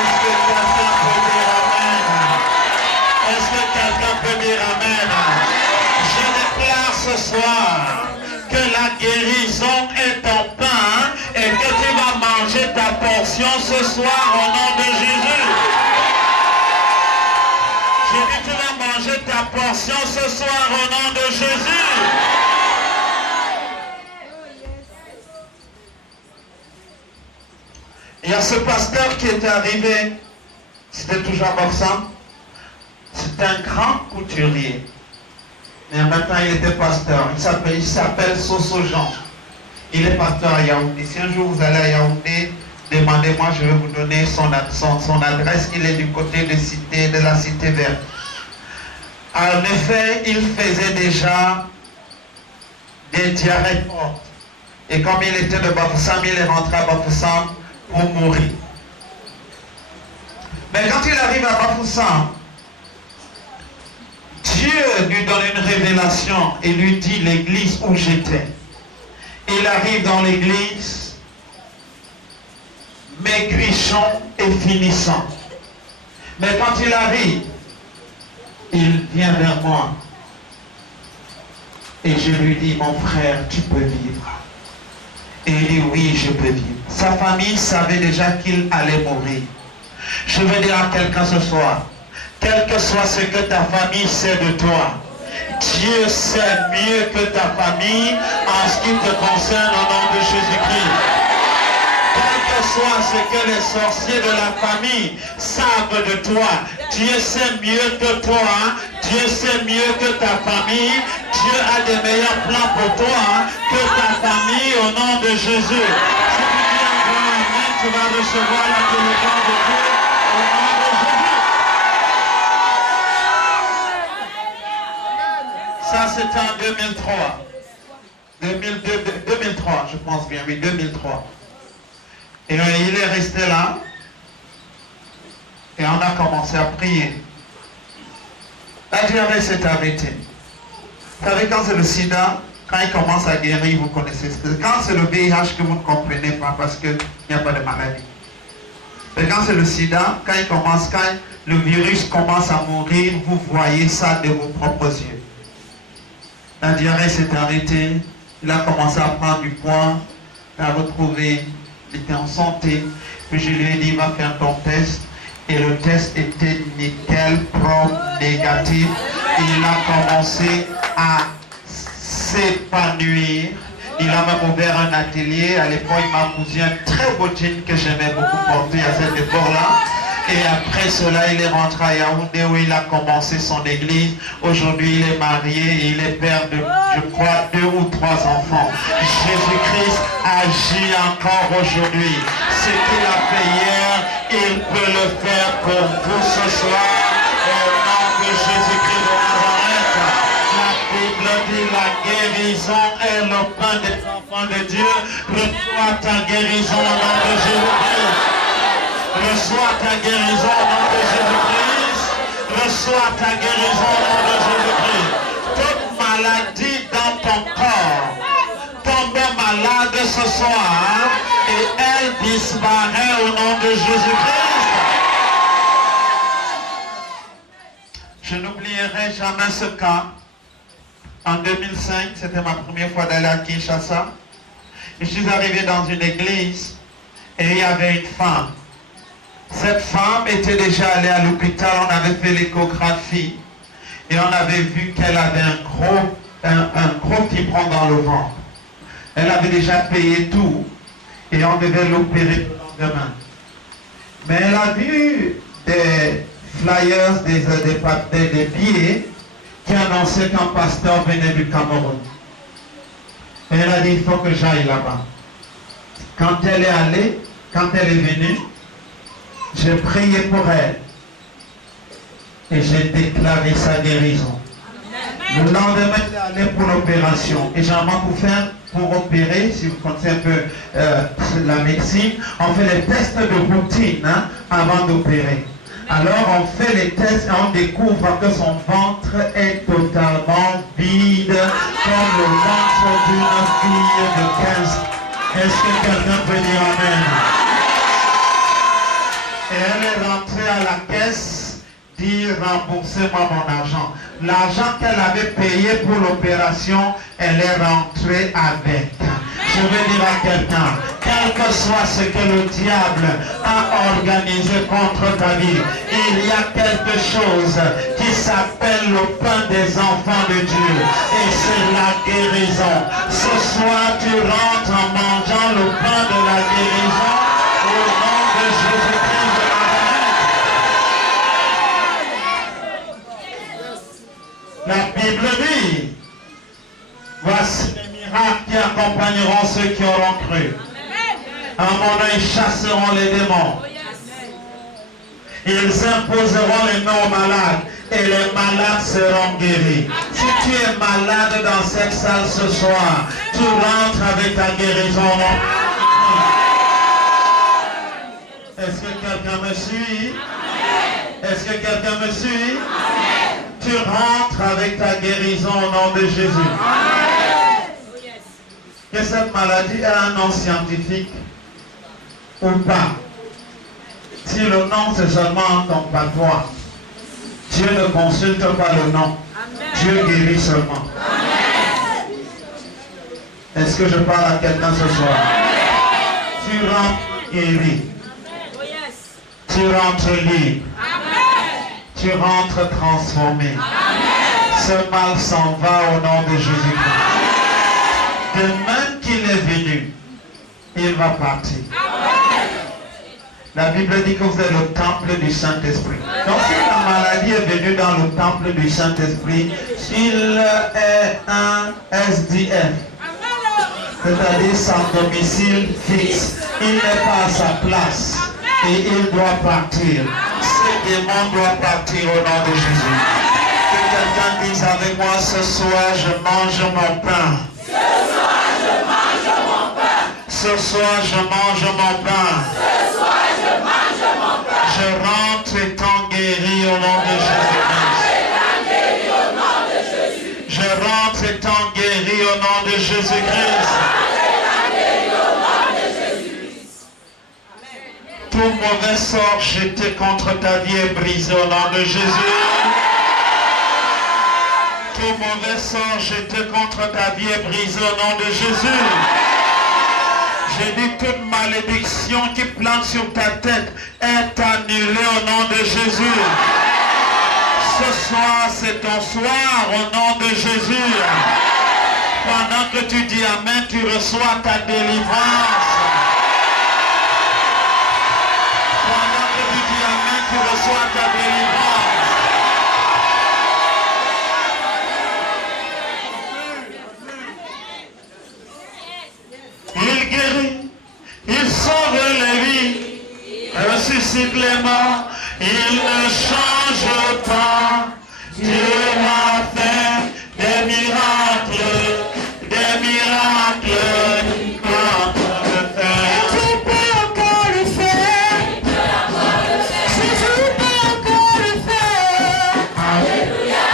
Est-ce que quelqu'un peut dire amen? Est-ce que quelqu'un peut dire amen? Je déclare ce soir que la guérison est en portion ce soir au nom de Jésus. J'ai dit, tu vas manger ta portion ce soir au nom de Jésus. Il y a ce pasteur qui est arrivé, c'était toujours Bafsan. C'était un grand couturier. Mais maintenant il était pasteur. Il s'appelle Soso Jean. Il est pasteur à Yaoundé. Si un jour vous allez à Yaoundé, demandez-moi, je vais vous donner son adresse. Il est du côté de la cité verte. En effet, il faisait déjà des diarrhées fortes. Et comme il était de Bafoussam, il est rentré à Bafoussam pour mourir. Mais quand il arrive à Bafoussam, Dieu lui donne une révélation et lui dit l'église où j'étais. Il arrive dans l'église, maigrichon et finissant. Mais quand il arrive, il vient vers moi. Et je lui dis, mon frère, tu peux vivre. Et il dit, oui, je peux vivre. Sa famille savait déjà qu'il allait mourir. Je veux dire à quelqu'un ce soir, quel que soit ce que ta famille sait de toi, Dieu sait mieux que ta famille en ce qui te concerne au nom de Jésus-Christ. Quel que soit ce que les sorciers de la famille savent de toi, Dieu sait mieux que toi, Dieu sait mieux que ta famille, Dieu a des meilleurs plans pour toi que ta famille au nom de Jésus. Si tu dis un grand amen, tu vas recevoir la délivrance de Dieu au nom de Jésus. Ça, c'était en 2003. 2003, je pense bien, oui, 2003. Et il est resté là. Et on a commencé à prier. La diarrhée s'est arrêtée. Vous savez, quand c'est le sida, quand il commence à guérir, vous connaissez. Quand c'est le VIH que vous ne comprenez pas parce qu'il n'y a pas de maladie. Mais quand c'est le sida, quand le virus commence à mourir, vous voyez ça de vos propres yeux. La diarrhée s'est arrêtée, il a commencé à prendre du poids, il a retrouvé, il était en santé. Puis je lui ai dit, va faire ton test. Et le test était nickel, propre, négatif. Il a commencé à s'épanouir. Il a même ouvert un atelier. À l'époque, il m'a cousu un très beau jean que j'aimais beaucoup porter à cette époque-là. Et après cela, il est rentré à Yaoundé où il a commencé son église. Aujourd'hui, il est marié et il est père de, je crois, 2 ou 3 enfants. Jésus-Christ agit encore aujourd'hui. Ce qu'il a fait hier, il peut le faire pour vous ce soir. Au nom de Jésus-Christ de Nazareth. La Bible dit la guérison est le pain des enfants de Dieu. Reçois ta guérison au nom de Jésus-Christ. Reçois ta guérison au nom de Jésus-Christ. Reçois ta guérison au nom de Jésus-Christ. Toute maladie dans ton corps tombe malade ce soir et elle disparaît au nom de Jésus-Christ. Je n'oublierai jamais ce cas. En 2005, c'était ma première fois d'aller à Kinshasa. Je suis arrivé dans une église et il y avait une femme. Cette femme était déjà allée à l'hôpital, on avait fait l'échographie et on avait vu qu'elle avait un gros fibron dans le ventre. Elle avait déjà payé tout et on devait l'opérer le lendemain. Mais elle a vu des flyers, des billets qui annonçaient qu'un pasteur venait du Cameroun. Et elle a dit, il faut que j'aille là-bas. Quand elle est allée, quand elle est venue, j'ai prié pour elle et j'ai déclaré sa guérison. Le lendemain, elle est allée pour l'opération. Et généralement, pour opérer, si vous connaissez un peu la médecine, on fait les tests de routine avant d'opérer. Alors, on fait les tests et on découvre que son ventre est totalement vide, comme le ventre d'une fille de 15 ans. Est-ce que quelqu'un peut dire amen? Et elle est rentrée à la caisse, dire remboursez-moi mon argent. L'argent qu'elle avait payé pour l'opération, elle est rentrée avec. Je veux dire à quelqu'un, quel que soit ce que le diable a organisé contre ta vie, il y a quelque chose qui s'appelle le pain des enfants de Dieu. Et c'est la guérison. Ce soir, tu rentres en mangeant le pain de la guérison au nom de Jésus-Christ de Nazareth. La Bible dit, voici les miracles qui accompagneront ceux qui auront cru. En mon nom, ils chasseront les démons. Ils imposeront les mains aux malades et les malades seront guéris. Si tu es malade dans cette salle ce soir, tu rentres avec ta guérison. Est-ce que quelqu'un me suit? Est-ce que quelqu'un me suit? Tu rentres avec ta guérison au nom de Jésus. Que cette maladie a un nom scientifique ou pas. Si le nom c'est seulement ton patois, Dieu ne consulte pas le nom. Dieu guérit seulement. Est-ce que je parle à quelqu'un ce soir? Tu rentres guéri. Tu rentres libre. Tu rentres transformé. Ce mal s'en va au nom de Jésus-Christ. De même qu'il est venu, il va partir. La Bible dit que vous êtes le temple du Saint-Esprit. Donc si la maladie est venue dans le temple du Saint-Esprit, il est un SDF. C'est-à-dire sans domicile fixe. Il n'est pas à sa place. Et il doit partir. Ce démon doit partir au nom de Jésus. Que quelqu'un dise avec moi, ce soir je mange mon pain. Ce soir je mange mon pain. Je rentre étant guéri au nom de Jésus-Christ. Je rentre étant guéri au nom de Jésus-Christ. Tout mauvais sort jeté contre ta vie est brisé au nom de Jésus. Tout mauvais sort jeté contre ta vie est brisé au nom de Jésus. J'ai dit toute malédiction qui plante sur ta tête est annulée au nom de Jésus. Ce soir, c'est ton soir au nom de Jésus. Pendant que tu dis Amen, tu reçois ta délivrance. Pendant que tu dis Amen, tu reçois ta délivrance. Il guérit, il sauve les vies, ressuscite les morts, il ne change pas. Dieu a fait des miracles, des miracles. Il peut encore le faire. Tu peux encore le faire. Jésus peut encore le faire. Alléluia.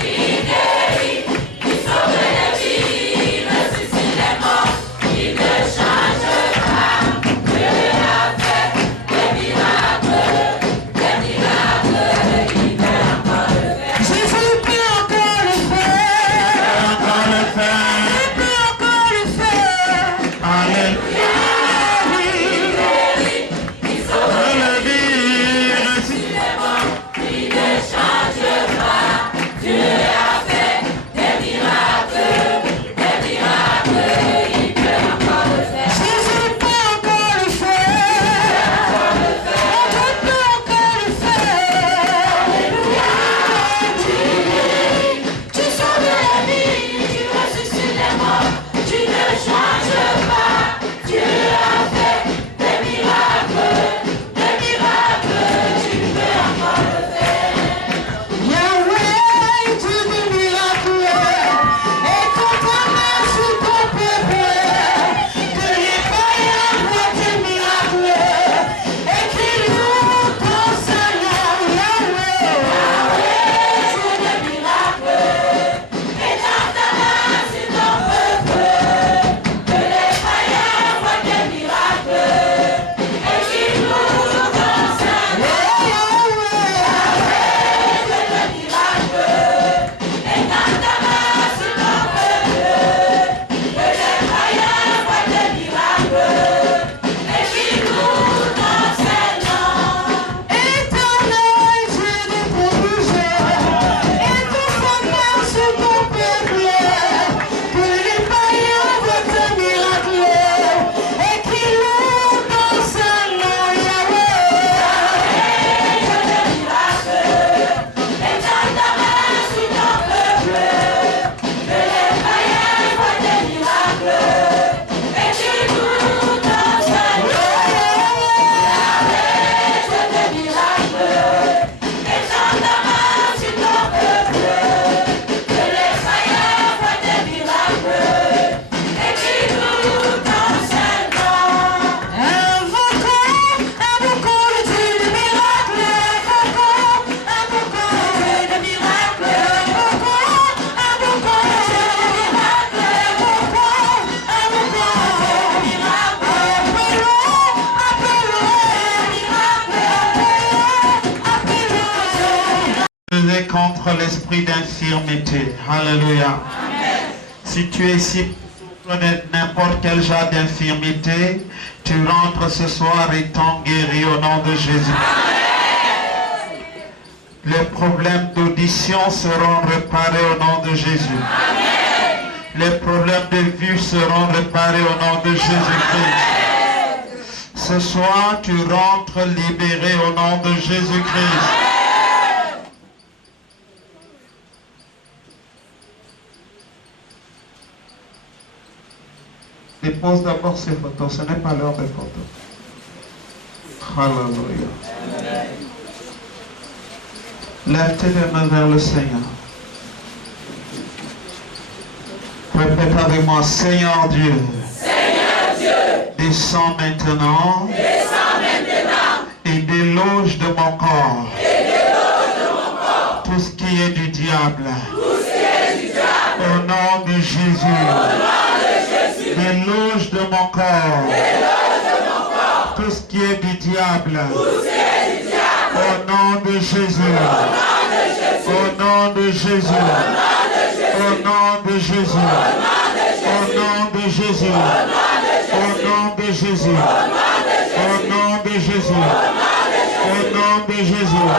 Il guérit, il sauve les vies, ressuscite les morts. Il ne change pas, Dieu a fait des miracles, il peut encore le faire. contre l'esprit d'infirmité. Alléluia. Si tu es ici pour n'importe quel genre d'infirmité, tu rentres ce soir étant guéri au nom de Jésus. Les problèmes d'audition seront réparés au nom de Jésus. Les problèmes de vue seront réparés au nom de Jésus-Christ. Ce soir, tu rentres libéré au nom de Jésus-Christ. Dépose d'abord ces photos, ce n'est pas l'heure des photos. Alléluia. Lève tes mains vers le Seigneur. Répète avec moi, Seigneur Dieu. Seigneur Dieu. Descends maintenant. Et déloge de mon corps. Tout ce qui est du diable. Au nom de Jésus. Déloge de mon corps. Tout ce qui est du diable. Au nom de Jésus. Au nom de Jésus. Au nom de Jésus. Au nom de Jésus. Au nom de Jésus. Au nom de Jésus. Au nom de Jésus.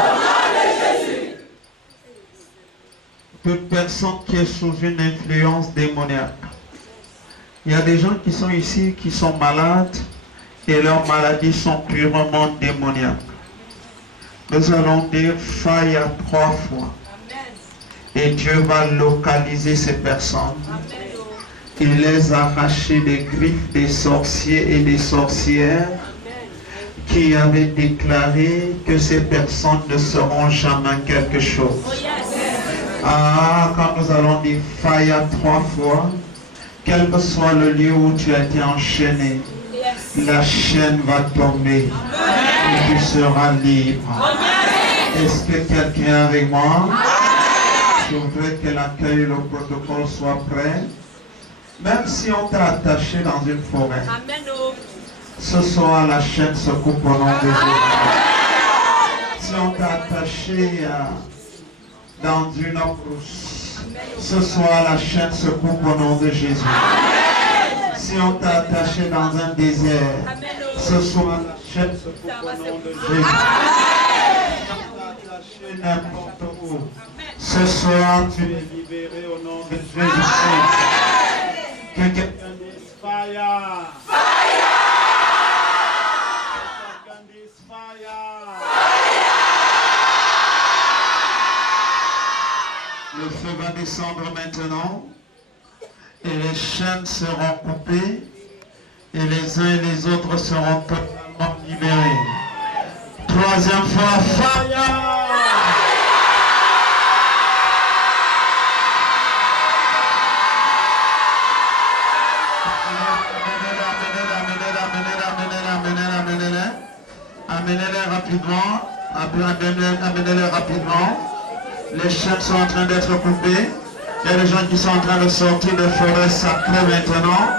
Toute personne qui est sous une influence démoniaque. Il y a des gens qui sont ici, qui sont malades, et leurs maladies sont purement démoniaques. Nous allons dire faille 3 fois. Et Dieu va localiser ces personnes. Il les arracher des griffes des sorciers et des sorcières qui avaient déclaré que ces personnes ne seront jamais quelque chose. Ah, quand nous allons dire faille 3 fois, quel que soit le lieu où tu as été enchaîné, la chaîne va tomber et tu seras libre. Est-ce que quelqu'un est avec moi? Je voudrais que l'accueil et le protocole soient prêts. Même si on t'a attaché dans une forêt, ce soir la chaîne se coupe au nom de Jésus. Si on t'a attaché dans une brousse, ce soir la chaîne se coupe au nom de Jésus. Si on t'a attaché dans un désert, ce soir la chaîne se coupe au nom de Jésus. Si on t'a attaché n'importe où, ce soir tu es libéré au nom de Jésus-Christ. Que quelqu'un dise fire. Fire. Que quelqu'un dise fire. Le feu va descendre maintenant et les chaînes seront coupées et les uns et les autres seront totalement libérés. 3e fois, fire! Amenez-les rapidement. Amenez-les rapidement. Les chaînes sont en train d'être coupées. Il y a des gens qui sont en train de sortir des forêts sacrées maintenant.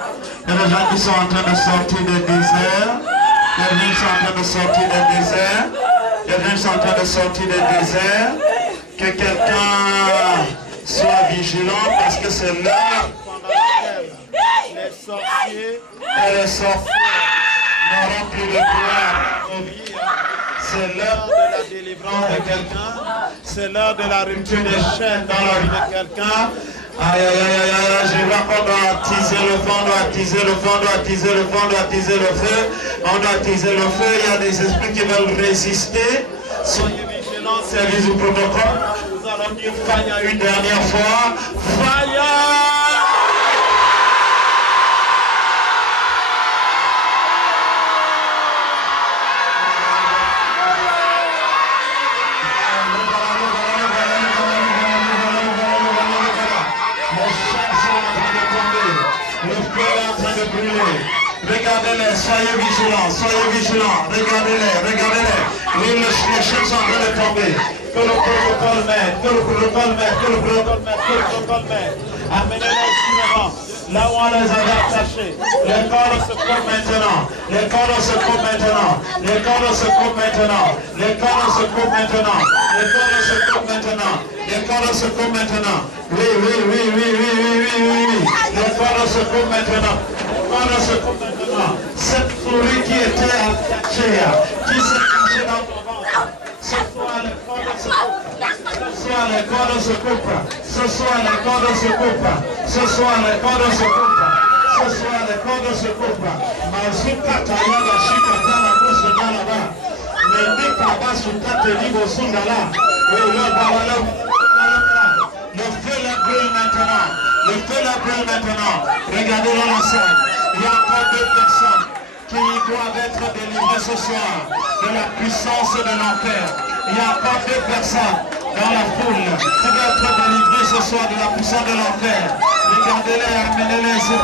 Il y a des gens qui sont en train de sortir des déserts. Il y a des gens qui sont en train de sortir des déserts. Il y a des gens qui sont en train de sortir des déserts. Que quelqu'un soit vigilant parce que c'est l'heure pendant laquelle les sorciers et les sorcières n'auront plus de pouvoir dans nos vies. C'est l'heure de la délivrance de quelqu'un. C'est l'heure de la rupture des chaînes dans la vie de quelqu'un. Aïe, aïe, aïe, aïe, je vois qu'on doit attiser le feu, on doit attiser le feu, on doit attiser le feu, on doit attiser le feu. On doit attiser le feu. Il y a des esprits qui veulent résister. Soyez vigilants, service du protocole. Nous allons dire Faya une dernière fois. Faya! Regardez-les, soyez vigilants, regardez-les. Les chaînes sont en train de tomber. Que le protocole mette. Amenez-les ici devant. là où on les avait attachés. Les cordes se coupent maintenant. Les cordes se coupent maintenant. Les cordes se coupent maintenant. Les cordes se coupent maintenant. Les cordes se coupent maintenant. Les cordes se coupent maintenant. Oui. Les cordes se coupent maintenant. Les cordes se coupent maintenant. Cette souris qui était attachée, qui s'est cachée dans ton ventre. Ce soir, les cordes se coupent. Ce soir, les cordes se coupent. Ce soir, les cordes se coupent. Ce soir, les cordes se coupent. Ce soir, les cordes se coupent. Mazuka Tayaba Shikata la bouche là-bas. Les Nikaba Sukate Libo Sundala. Oui, le feu la brûle maintenant. Le feu la brûle maintenant. Regardez dans la salle. Il y a encore 2 personnes qui doivent être délivrées ce soir de la puissance de l'enfer. Il y a encore 2 personnes dans la foule qui doivent être délivrées ce soir de la puissance de l'enfer. Regardez-les, amenez-les ici. Il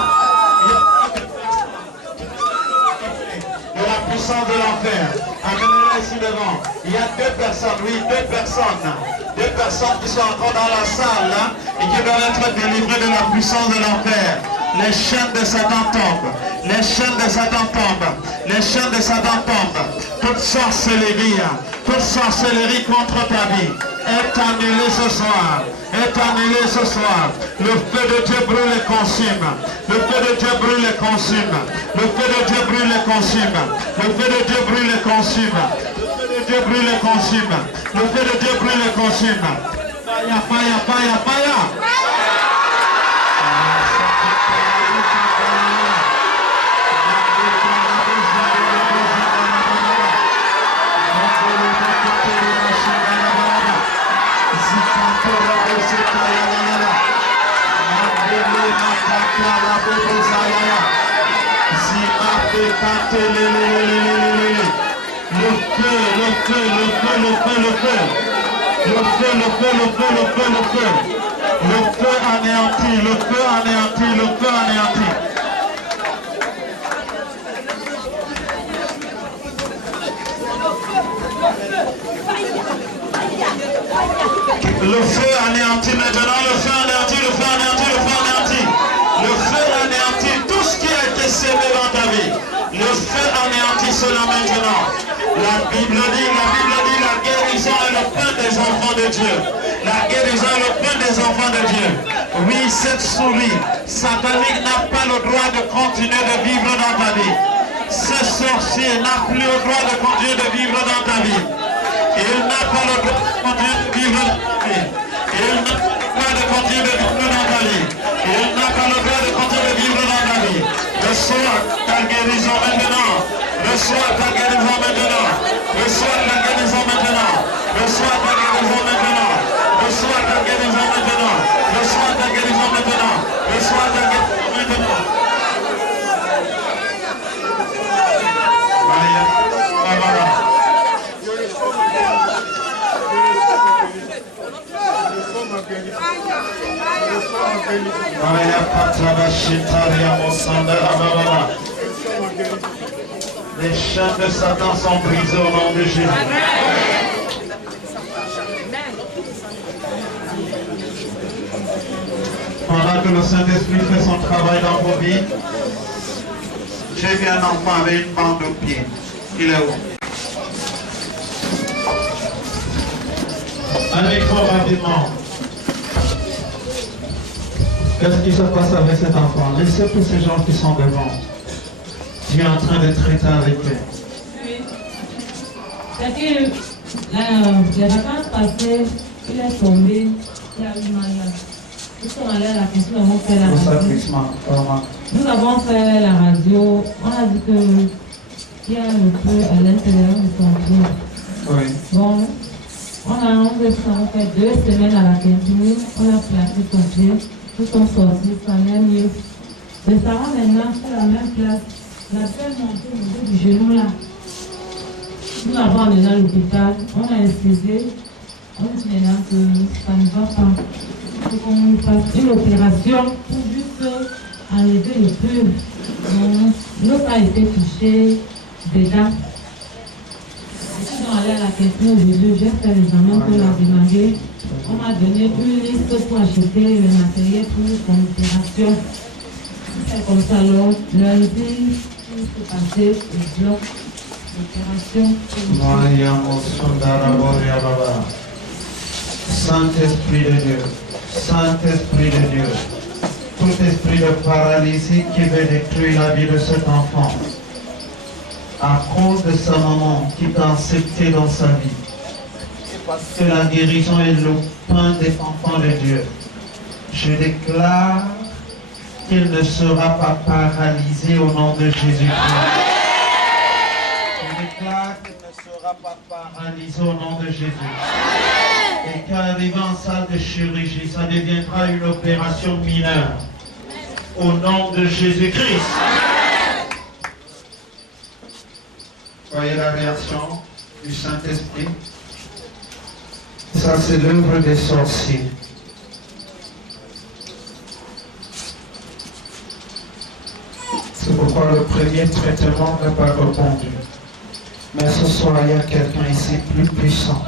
y a encore 2 personnes de la puissance de l'enfer. Amenez-les ici devant. Il y a 2 personnes, oui, 2 personnes. 2 personnes qui sont encore dans la salle et qui doivent être délivrées de la puissance de l'enfer. Les chaînes de Satan tombent. Les chaînes de Satan tombent. Les chaînes de Satan tombent. Toute sorcellerie contre ta vie est annulée ce soir. Est annulée ce soir. Le feu de Dieu brûle et consume. Le feu de Dieu brûle et consume. Le feu de Dieu brûle et consume. Le feu de Dieu brûle et consume. Le feu de Dieu brûle et consume. Le feu de Dieu brûle et consume. Fire. Le feu anéanti. Le feu anéanti maintenant, le feu anéanti. Le feu anéantit tout ce qui a été sémé dans ta vie. Le feu anéantit cela maintenant. La Bible dit, la guérison est le pain des enfants de Dieu. La guérison est le pain des enfants de Dieu. Oui, cette souris satanique n'a pas le droit de continuer de vivre dans ta vie. Ce sorcier n'a plus le droit de continuer de vivre dans ta vie. Il n'a pas le droit de continuer de vivre dans ta vie. Il n'a pas le droit de continuer de vivre dans ta vie. Il n'a pas le droit de continuer de vivre dans ta vie. Reçois ta guérison maintenant. Reçois ta guérison maintenant. Reçois ta guérison maintenant. Reçois ta guérison maintenant. Reçois ta guérison maintenant. Reçois ta guérison maintenant. Reçois ta guérison maintenant. Les chaînes de Satan sont brisées au nom de Jésus. Pendant que le Saint-Esprit fait son travail dans vos vies, j'ai vu un enfant avec une bande au pied. Il est où? Allez, fort rapidement. Qu'est-ce qui se passe avec cet enfant? Laissez tous ces gens qui sont devant. Tu es en train de traiter avec eux. Oui. C'est que les vacances passées, il est tombé, il a eu mal. Nous sommes allés à la question, nous avons fait la radio. Nous avons fait la radio. On a dit qu'il y a le feu à l'intérieur de son pied. Oui. Bon, on a fait 2 semaines à la cantine, on a placé son pied, tout sont sortis, ça n'est mieux. Le Sarah maintenant fait la même place. La seule montée au niveau du genou là. Nous l'avons amené à l'hôpital, on a essayé, on dit maintenant que ça ne va pas. Il faut qu'on fasse une opération pour juste enlever le feu. L'autre a été touché dedans. Ils sont allés à la question aujourd'hui, j'ai fait l'examen pour la demander. On m'a donné une liste pour acheter le matériel pour son opération. fait comme ça, alors lundi, tout s'est passé, le bloc, l'opération. Saint-Esprit de Dieu, Saint-Esprit de Dieu, tout esprit de paralysie qui veut détruire la vie de cet enfant, à cause de sa maman qui t'a accepté dans sa vie, que la guérison est le pain des enfants de Dieu. Je déclare qu'il ne sera pas paralysé au nom de Jésus-Christ. Je déclare qu'il ne sera pas paralysé au nom de Jésus. Et qu'arrivant en salle de chirurgie, ça deviendra une opération mineure. Au nom de Jésus-Christ. Voyez la réaction du Saint-Esprit. Ça, c'est l'œuvre des sorciers. C'est pourquoi le premier traitement n'a pas répondu. Mais ce soir, il y a quelqu'un ici plus puissant.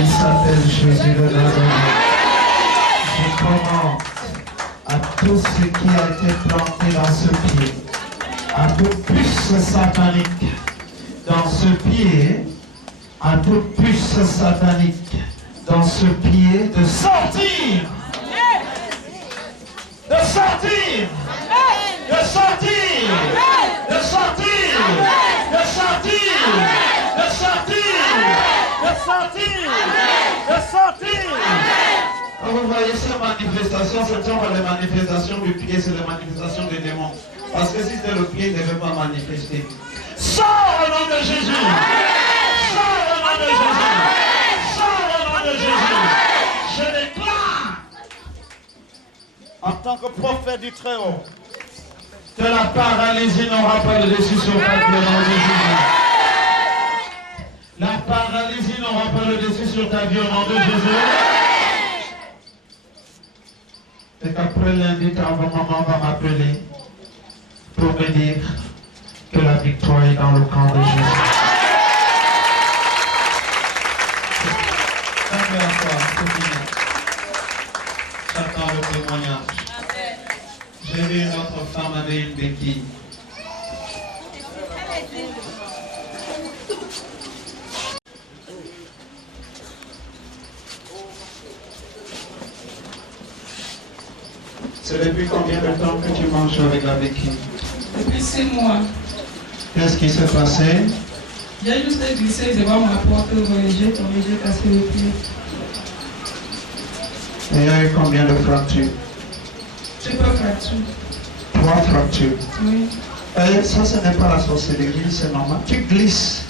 Il s'appelle Jésus de Nazareth. Je commande à tout ce qui a été planté dans ce pied, à toute puce satanique dans ce pied, à toute puce satanique dans ce pied, de sortir! De sortir! De sortir! De sortir! De sortir! De sortir! De sortir! De sortir! Vous voyez ces manifestations, ce ne sont pas les manifestations du pied, c'est les manifestations des démons. Parce que si c'était le pied, il ne devait pas manifester. Sors au nom de Jésus! Sors au nom de Jésus! Sors au nom de Jésus! Je déclare, en tant que prophète du Très-Haut, que la paralysie n'aura pas le dessus sur ta vie au nom de Jésus. La paralysie n'aura pas le dessus sur ta vie au nom de Jésus. Et qu'après lundi, ta maman va m'appeler pour me dire que la victoire est dans le camp de Jésus. Première fois, c'est fini. J'attends le témoignage. J'ai vu une autre femme avec une béquille. C'est depuis combien de temps que tu manges avec la béquille? Depuis 6 mois. Qu'est-ce qui s'est passé? J'ai juste glissé devant ma porte, j'ai tombé, j'ai cassé le pied. Et il y a eu combien de fractures? J'ai pas fracture. 3 fractures. Oui. Et ça, ce n'est pas la sorcellerie, c'est normal. Tu glisses.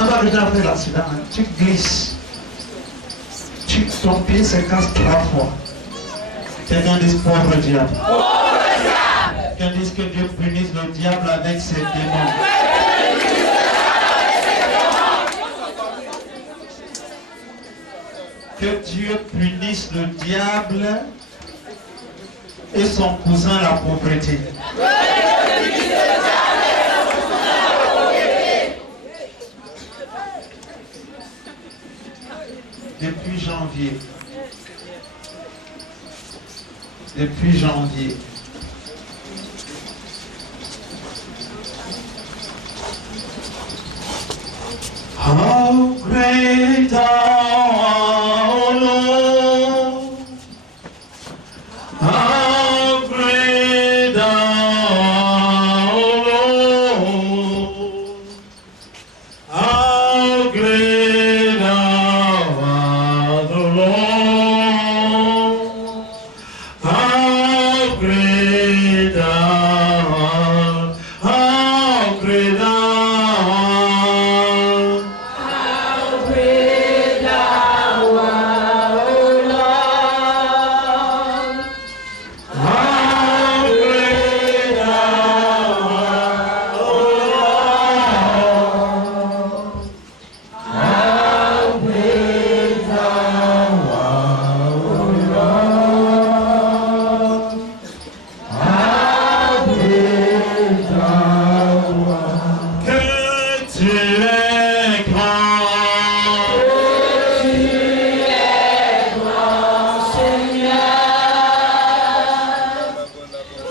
On va regarder l'accident. Hein. Tu glisses. Ton pied se casse 3 fois. Quelqu'un dit pauvre diable. Quelqu'un dit que Dieu punisse le diable avec ses démons. Que Dieu punisse le diable et son cousin la pauvreté. Depuis janvier. Depuis janvier. How great thou, Lord, how great thou, Lord, how great thou art, Lord, how great thou art, how great thou art.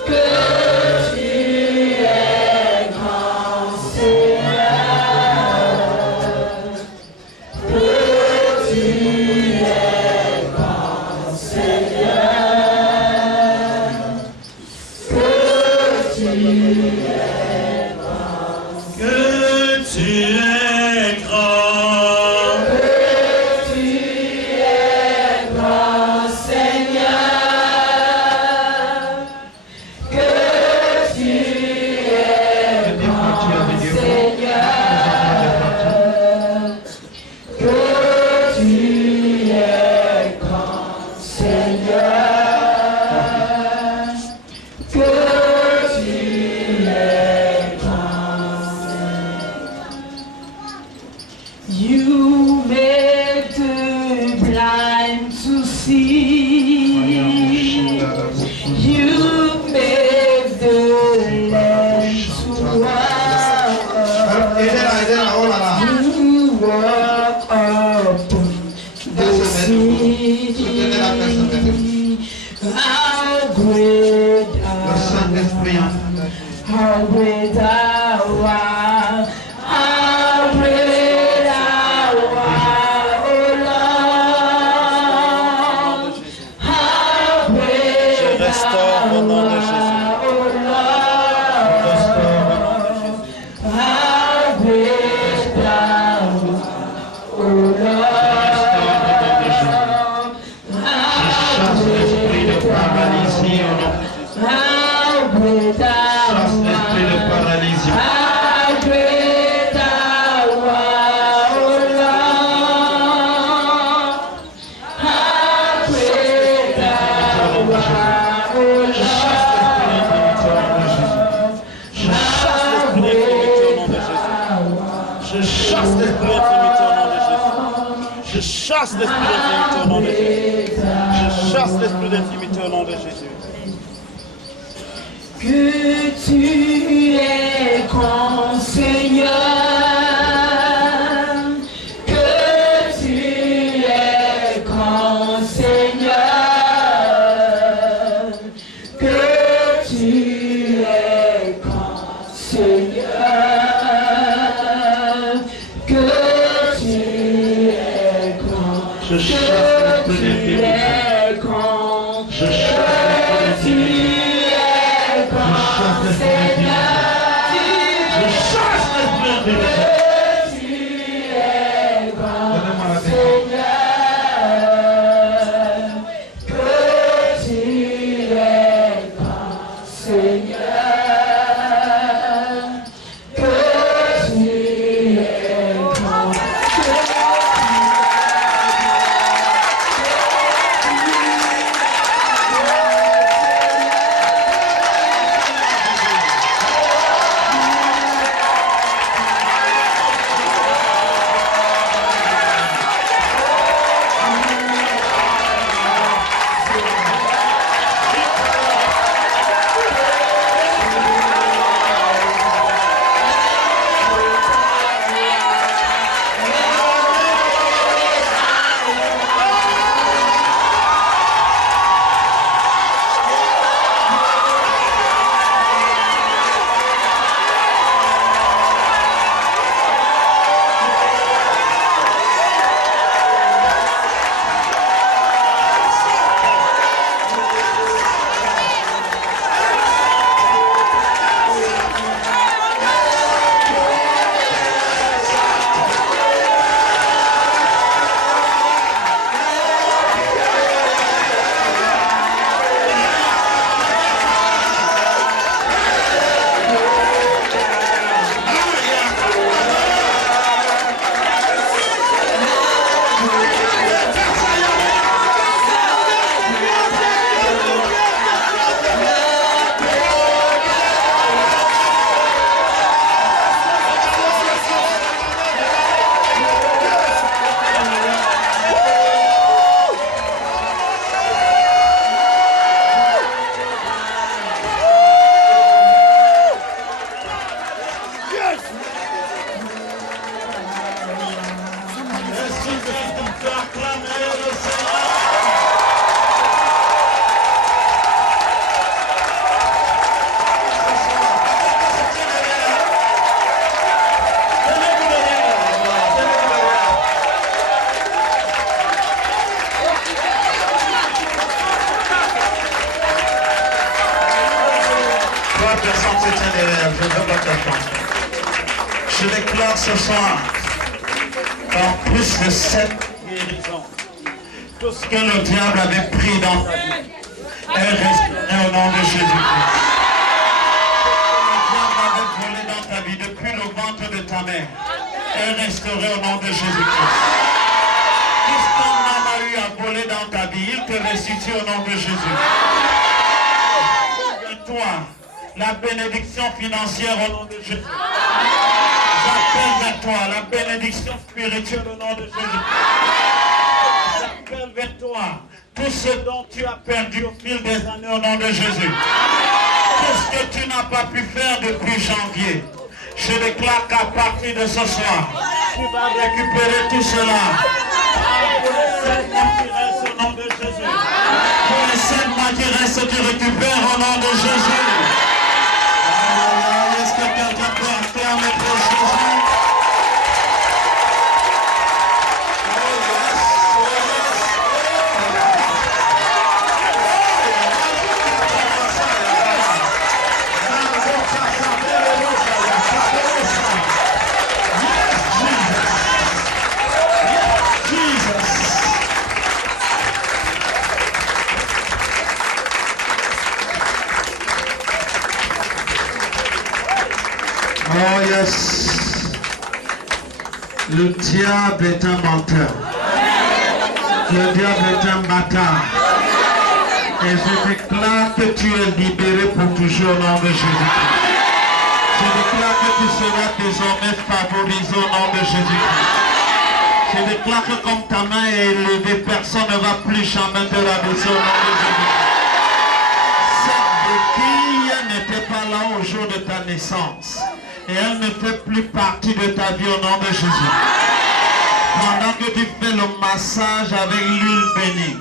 Que chasse l'esprit d'infimité au nom de Jésus. Je chasse l'esprit d'infimité au nom de Jésus. Que tu es grand Seigneur, que tu es grand Seigneur, que tu es grand Seigneur, que tu es grand, je chasse l'esprit d'infimité, je chasse l'esprit d'infimité. déclare ce soir, dans plus de 7 guérisons, tout ce que le diable avait pris dans ta vie est restauré au nom de Jésus-Christ. Dans ta vie depuis le ventre de ta mère est restauré au nom de Jésus-Christ. Tout ce qu'un homme a eu à voler dans ta vie, il te restitue au nom de Jésus. Toi, la bénédiction financière au nom de Jésus. J'appelle vers toi la bénédiction spirituelle au nom de Jésus. J'appelle vers toi tout ce dont tu as perdu au fil des années au nom de Jésus. Tout ce que tu n'as pas pu faire depuis janvier, je déclare qu'à partir de ce soir, tu vas récupérer tout cela. Pour les 7 mois qui restent au nom de Jésus. Pour les 7 mois qui restent, tu récupères au nom de Jésus. Est-ce que quelqu'un peut affirmer pour Jésus? Oh yes. Le diable est un menteur. Le diable est un bâtard. Et je déclare que tu es libéré pour toujours au nom de Jésus-Christ. Je déclare que tu seras désormais favorisé au nom de Jésus-Christ. Je déclare que comme ta main est élevée, personne ne va plus jamais te rabaisser au nom de Jésus-Christ. Cette béquille n'était pas là au jour de ta naissance. Et elle ne fait plus partie de ta vie au nom de Jésus. Pendant que tu fais le massage avec l'huile bénie,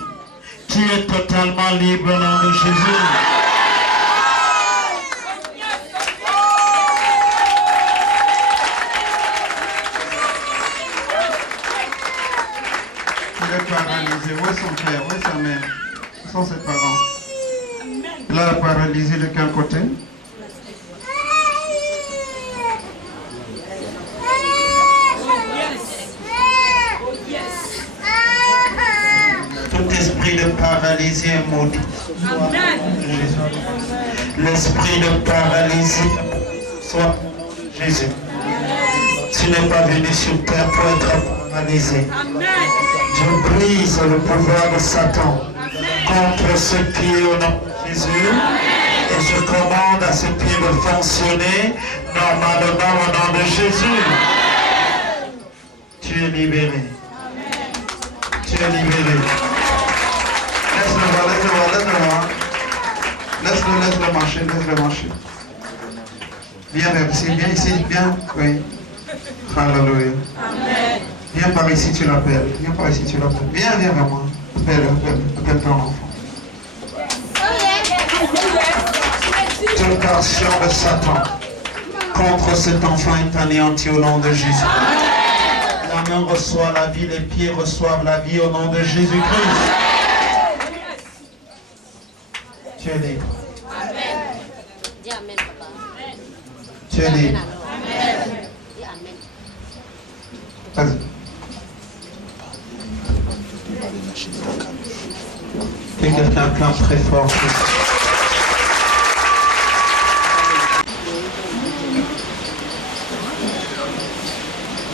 tu es totalement libre au nom de Jésus. Il est paralysé. Où est son père? Où est sa mère? Où sont ses parents? Il a paralysé de quel côté? L'esprit de paralysie est maudit. L'esprit de paralysie soit Jésus. Tu n'es pas venu sur terre pour être paralysé. Je brise le pouvoir de Satan contre ce pied au nom de Jésus. Et je commande à ce pied de fonctionner normalement au nom de Jésus. Tu es libéré. Tu es libéré. Laisse-le marcher. Viens vers ici, viens ici, viens. Oui. Alléluia. Viens par ici, tu l'appelles. Viens vers moi. Appelle ton enfant. Toute action de Satan contre cet enfant est anéantie au nom de Jésus. La main reçoit la vie, les pieds reçoivent la vie au nom de Jésus-Christ. Tu es libre. Dis Amen, papa. Tu es libre. Amen. Dis Amen. Vas-y. Que quelqu'un clame très fort.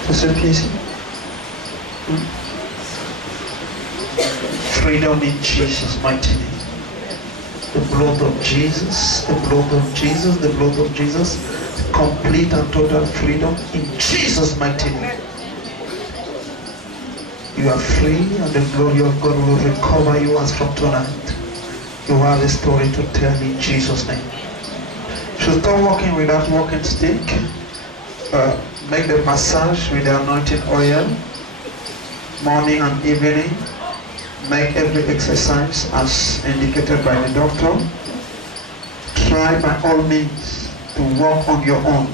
C'est ce pied ici. Freedom in Jesus' mighty name. The blood of Jesus, the blood of Jesus, the blood of Jesus, complete and total freedom in Jesus' mighty name. You are free and the glory of God will recover you as from tonight. You have a story to tell in Jesus' name. So start walking with that walking stick. Make the massage with the anointing oil, morning and evening. Make every exercise as indicated by the doctor. Try by all means to walk on your own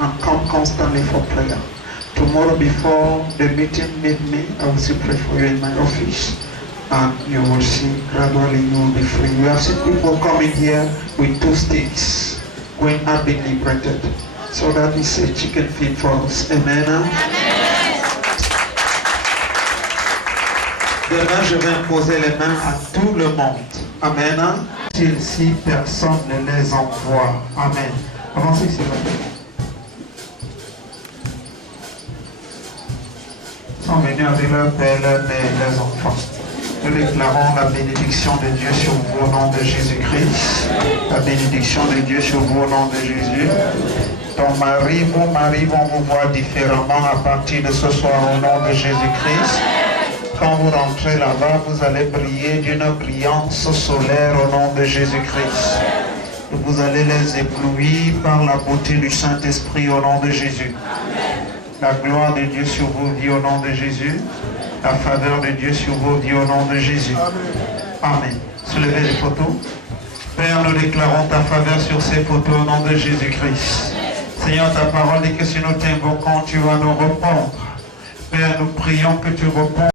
and come constantly for prayer. Tomorrow before the meeting, meet me. I will still pray for you in my office. And you will see gradually you will be free. We have seen people coming here with 2 sticks, going out being liberated. So that is a chicken feed for us. Amen. Demain, je vais imposer les mains à tout le monde. Amen. Si personne ne les envoie. Amen. Avancez, s'il vous plaît. Ils sont venus avec leur père, leur mère et leurs enfants. Nous déclarons la bénédiction de Dieu sur vous au nom de Jésus-Christ. La bénédiction de Dieu sur vous au nom de Jésus. Ton mari, vos maris vont vous voir différemment à partir de ce soir au nom de Jésus-Christ. Quand vous rentrez là-bas, vous allez briller d'une brillance solaire au nom de Jésus-Christ. Et vous allez les éblouir par la beauté du Saint-Esprit au nom de Jésus. La gloire de Dieu sur vos vies au nom de Jésus. La faveur de Dieu sur vos vies au nom de Jésus. Amen. Soulevez les photos. Père, nous déclarons ta faveur sur ces photos au nom de Jésus-Christ. Seigneur, ta parole dit que si nous t'invoquons, tu vas nous répondre. Père, nous prions que tu répondes.